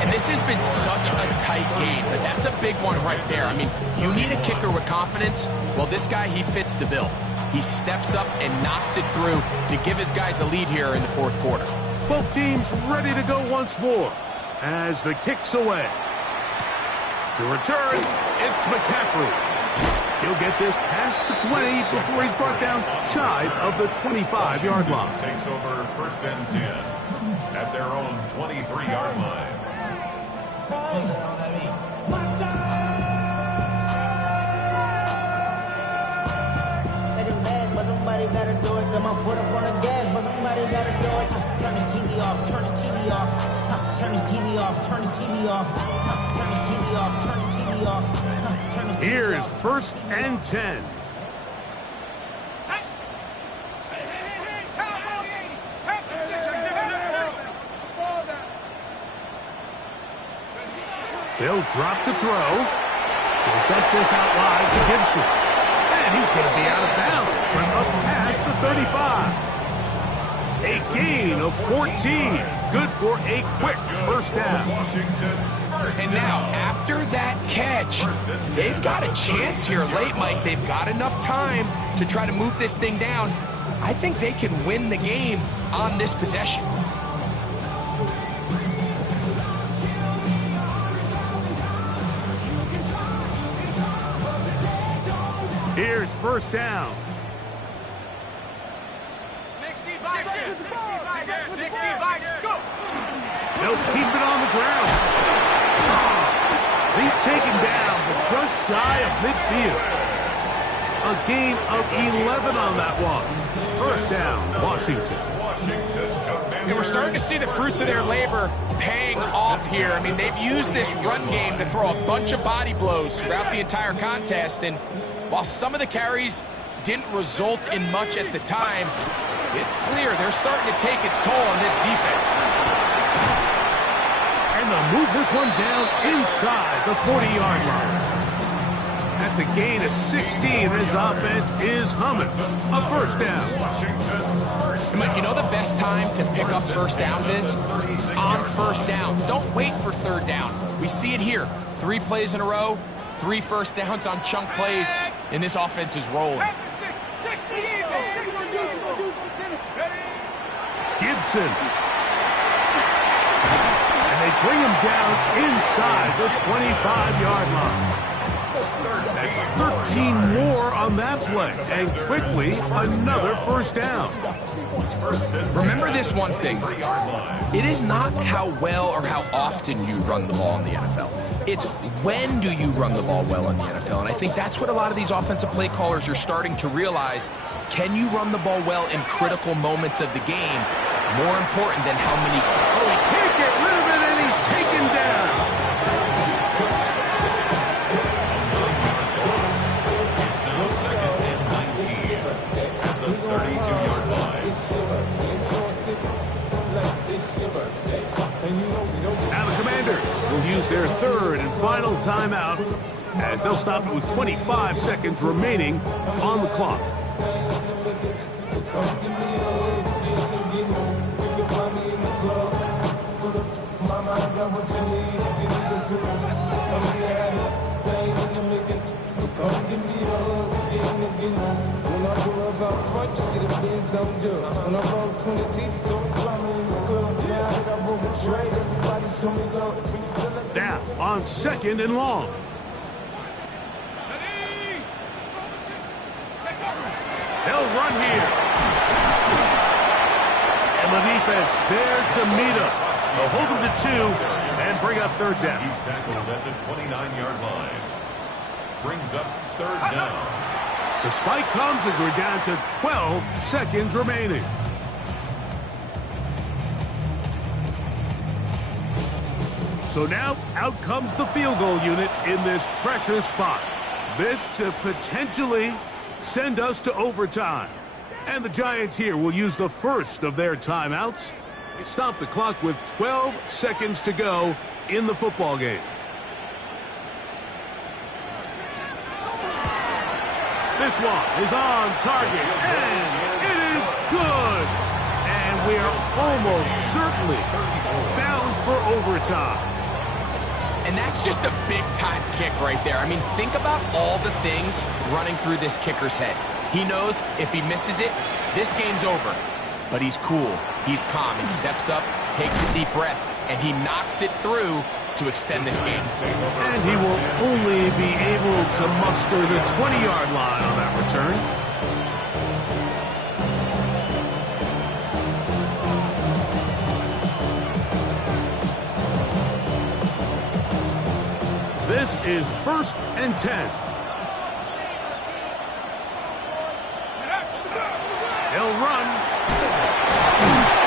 And this has been such a tight game, but that's a big one right there. I mean, you need a kicker with confidence. Well, this guy, he fits the bill. He steps up and knocks it through to give his guys a lead here in the fourth quarter. Both teams ready to go once more as the kick's away. To return, it's McCaffrey. He'll get this past the 20 before he's brought down shy of the 25-yard line. Takes over first and 10 at their own 23-yard line. But somebody gotta do it. Got my foot up on the gas, but somebody gotta do it. Turn his TV off, turn his TV off. Turn his TV off, turn his TV off. Turn his TV off, turn his TV off. Turn his TV Here's off. first and 10. They'll drop to throw. He'll dump this out wide to Gibson. And he's going to be out of bounds from up past the 35. A gain of 14. Good for a quick first down. And now, after that catch, they've got a chance here late, Mike. They've got enough time to try to move this thing down. I think they can win the game on this possession. Here's first down. 60 biceps. 60 biceps. Go. They'll keep it on the ground. He's taken down, but just shy of midfield. A gain of 11 on that one. First down, Washington. And we're starting to see the fruits of their labor paying off here. I mean, they've used this run game to throw a bunch of body blows throughout the entire contest. And while some of the carries didn't result in much at the time, it's clear they're starting to take its toll on this defense. And they'll move this one down inside the 40-yard line. That's a gain of 16. This offense is humming. A first down. Mike, you know the best time to pick up first downs is? On first downs. Don't wait for third down. We see it here. 3 plays in a row, 3 first downs on chunk plays, and this offense is rolling. 60 Eagles. 60 Eagles. Gibson. And they bring him down inside the 25-yard line. That's 13 more on that play, and quickly another first down. Remember this one thing. It is not how well or how often you run the ball in the NFL. It's when do you run the ball well in the NFL. And I think that's what a lot of these offensive play callers are starting to realize. Can you run the ball well in critical moments of the game? More important than how many... Oh, he can't get rid of it, and he's taken down. It's now second and 19 at the 32-yard line. Now the Commanders will use their third and final timeout as they'll stop it with 25 seconds remaining on the clock. Down on 2nd and long. They'll run here. And the defense there to meet up. They'll hold them to 2 and bring up 3rd down. He's tackled at the 29-yard line. Brings up 3rd down. The spike comes as we're down to 12 seconds remaining. So now out comes the field goal unit in this pressure spot. This to potentially send us to overtime. And the Giants here will use the first of their timeouts. They stop the clock with 12 seconds to go in the football game. This one is on target, and it is good. And we are almost certainly bound for overtime. And that's just a big-time kick right there. I mean, think about all the things running through this kicker's head. He knows if he misses it, this game's over. But he's cool. He's calm. He steps up, takes a deep breath, and he knocks it through to extend this game. And he will only be able to muster the 20-yard line on that return. This is 1st and 10. He'll run.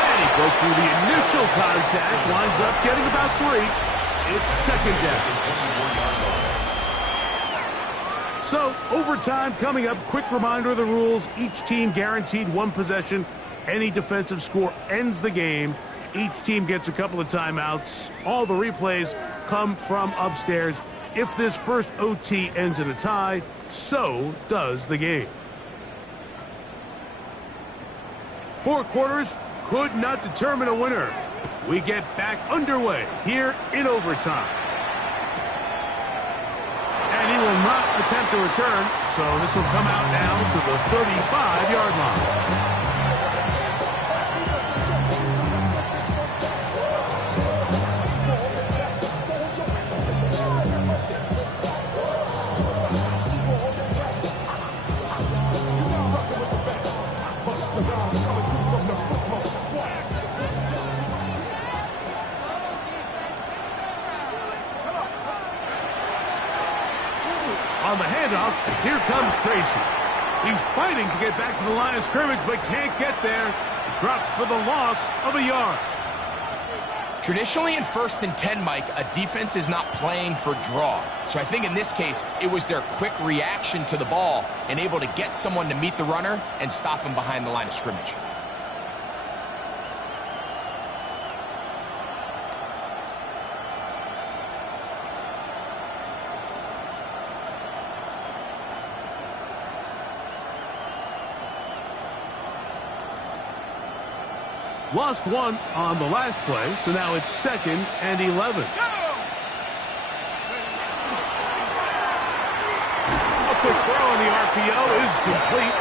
And he broke through the initial contact, winds up getting about 3. It's 2nd down. So, overtime coming up. Quick reminder of the rules. Each team guaranteed 1 possession. Any defensive score ends the game. Each team gets a couple of timeouts. All the replays come from upstairs. If this first OT ends in a tie, so does the game. 4 quarters could not determine a winner. We get back underway here in overtime. And he will not attempt a return, so this will come out now to the 35-yard line. On the handoff, here comes Tracy. He's fighting to get back to the line of scrimmage, but can't get there. Dropped for the loss of a yard. Traditionally in 1st and 10, Mike, a defense is not playing for draw. So I think in this case, it was their quick reaction to the ball and able to get someone to meet the runner and stop him behind the line of scrimmage. Lost 1 on the last play, so now it's 2nd and 11. A quick throw on the RPO is complete.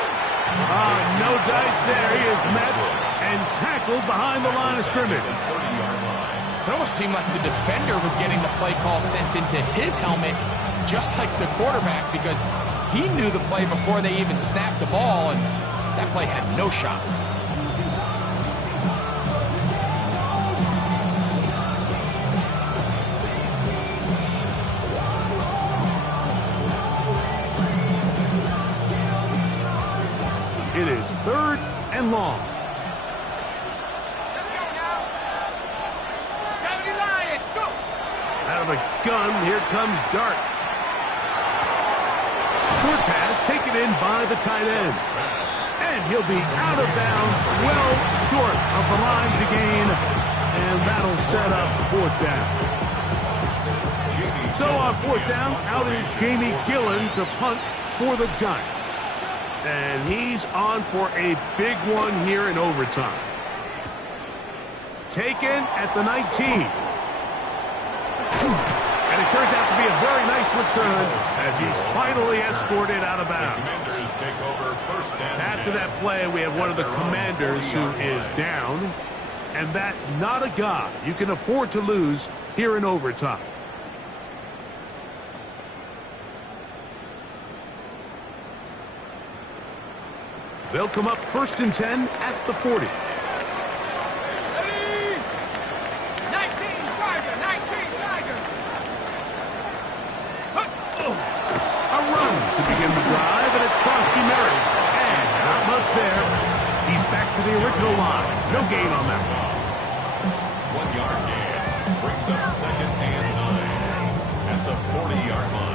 No dice there. He is met and tackled behind the line of scrimmage. It almost seemed like the defender was getting the play call sent into his helmet, just like the quarterback, because he knew the play before they even snapped the ball, and that play had no shot. It is 3rd and long. Let's go now. 70 Lions, go! Out of a gun, here comes Dart. Short pass taken in by the tight end. And he'll be out of bounds, well short of the line to gain. And that'll set up 4th down. Jamie So on fourth down, out is Jamie Gillen to punt for the Giants. And he's on for a big one here in overtime. Taken at the 19. And it turns out to be a very nice return as he's finally escorted out of bounds. Commanders take over first and After that play, we have one of the Commanders who is down. And that not a guy you can afford to lose here in overtime. They'll come up first and 10 at the 40. 19 Tiger, 19 Tiger. A run to begin the drive, and it's Krosky Merritt. And not much there. He's back to the original line. No gain on that one. 1 yard gain brings up second and 9 at the 40-yard line.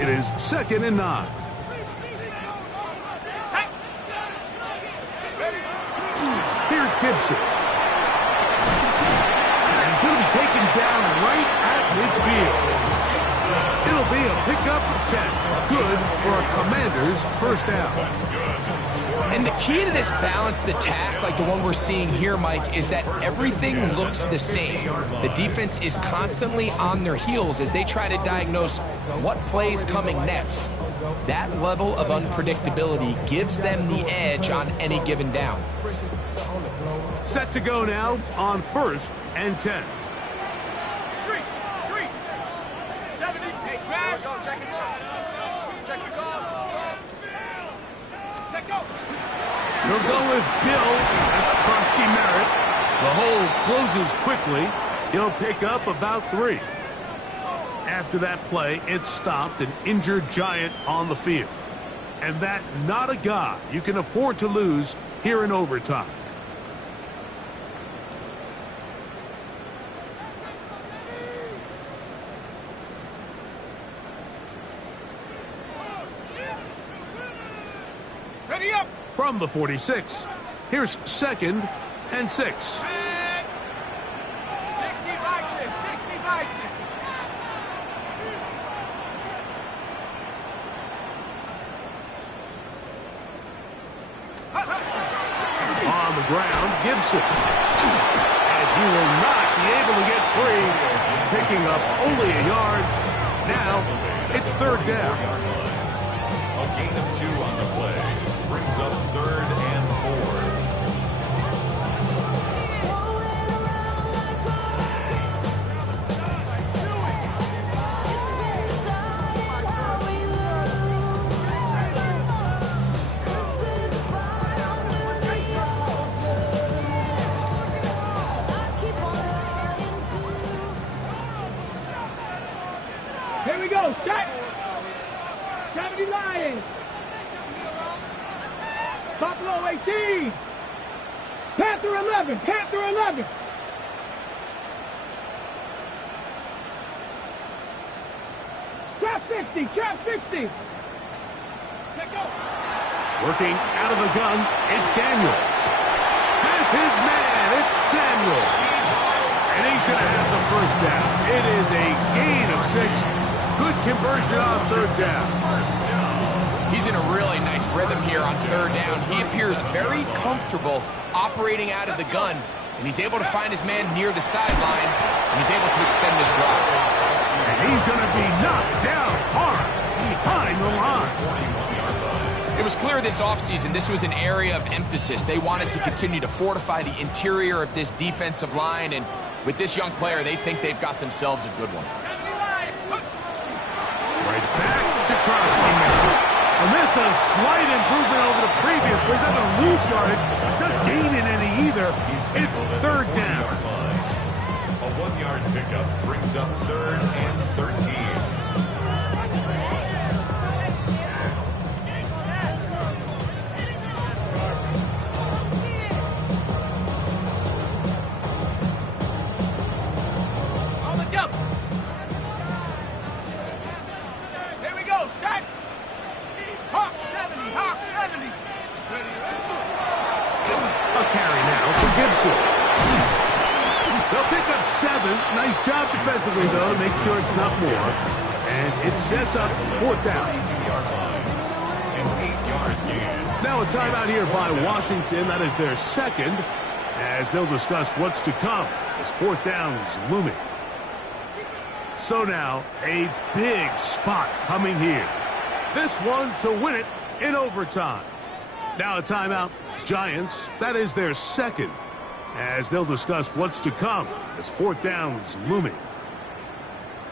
It is second and 9. Here's Gibson. And he's going to be taken down right at midfield. It'll be a pickup of 10. Good for a Commanders first down. And the key to this balanced attack, like the one we're seeing here, Mike, is that everything looks the same. The defense is constantly on their heels as they try to diagnose what play's coming next. That level of unpredictability gives them the edge on any given down. Set to go now on first and 10. Street, 70, hey, smash. Check it out. Check it out. Check go. They'll go with Bill. That's Krosky Merritt. The hole closes quickly. He'll pick up about 3. After that play, it stopped an injured Giant on the field. And that not a guy you can afford to lose here in overtime. Ready up. From the 46, here's second and 6. 60 Bison, 60 Bison. On the ground, Gibson. And he will not be able to get free, picking up only a yard. Now, it's third down. A gain of 2 on the play brings up third and 4. Here we go, set. 70 Lions. Buffalo 18. Panther 11, Panther 11. Trap 60, trap 60. Check go. Working out of the gun, it's Daniels. Has his man, it's Samuel. And he's going to have the first down. It is a gain of 6. Good conversion on third down. He's in a really nice rhythm here on third down. He appears very comfortable operating out of the gun, and he's able to find his man near the sideline, and he's able to extend his drive. And he's going to be knocked down hard behind the line. It was clear this offseason this was an area of emphasis. They wanted to continue to fortify the interior of this defensive line, and with this young player, they think they've got themselves a good one. Right back to Krosky. And this a slight improvement over the previous, but he's not going to lose yardage. He's not gaining any either. It's third down. A 1 yard 8-yard pickup brings up 3rd and 13. On the double. Here we go, set. Hawk 70, Hawk 70. A carry now for Gibson. They'll pick up 7. Nice job defensively, though, to make sure it's not more. And it sets up 4th down. An 8-yard gain. Now a timeout here by Washington. That is their 2nd, as they'll discuss what's to come as 4th down is looming. So now, a big spot coming here. This one to win it in overtime. Now a timeout, Giants. That is their 2nd, as they'll discuss what's to come as 4th down is looming.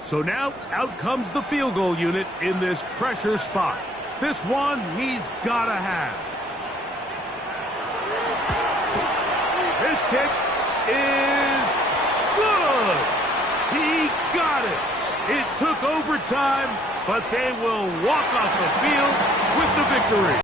So now, out comes the field goal unit in this pressure spot. This one he's got to have. This kick is good. He got it. It took overtime, but they will walk off the field with the victory.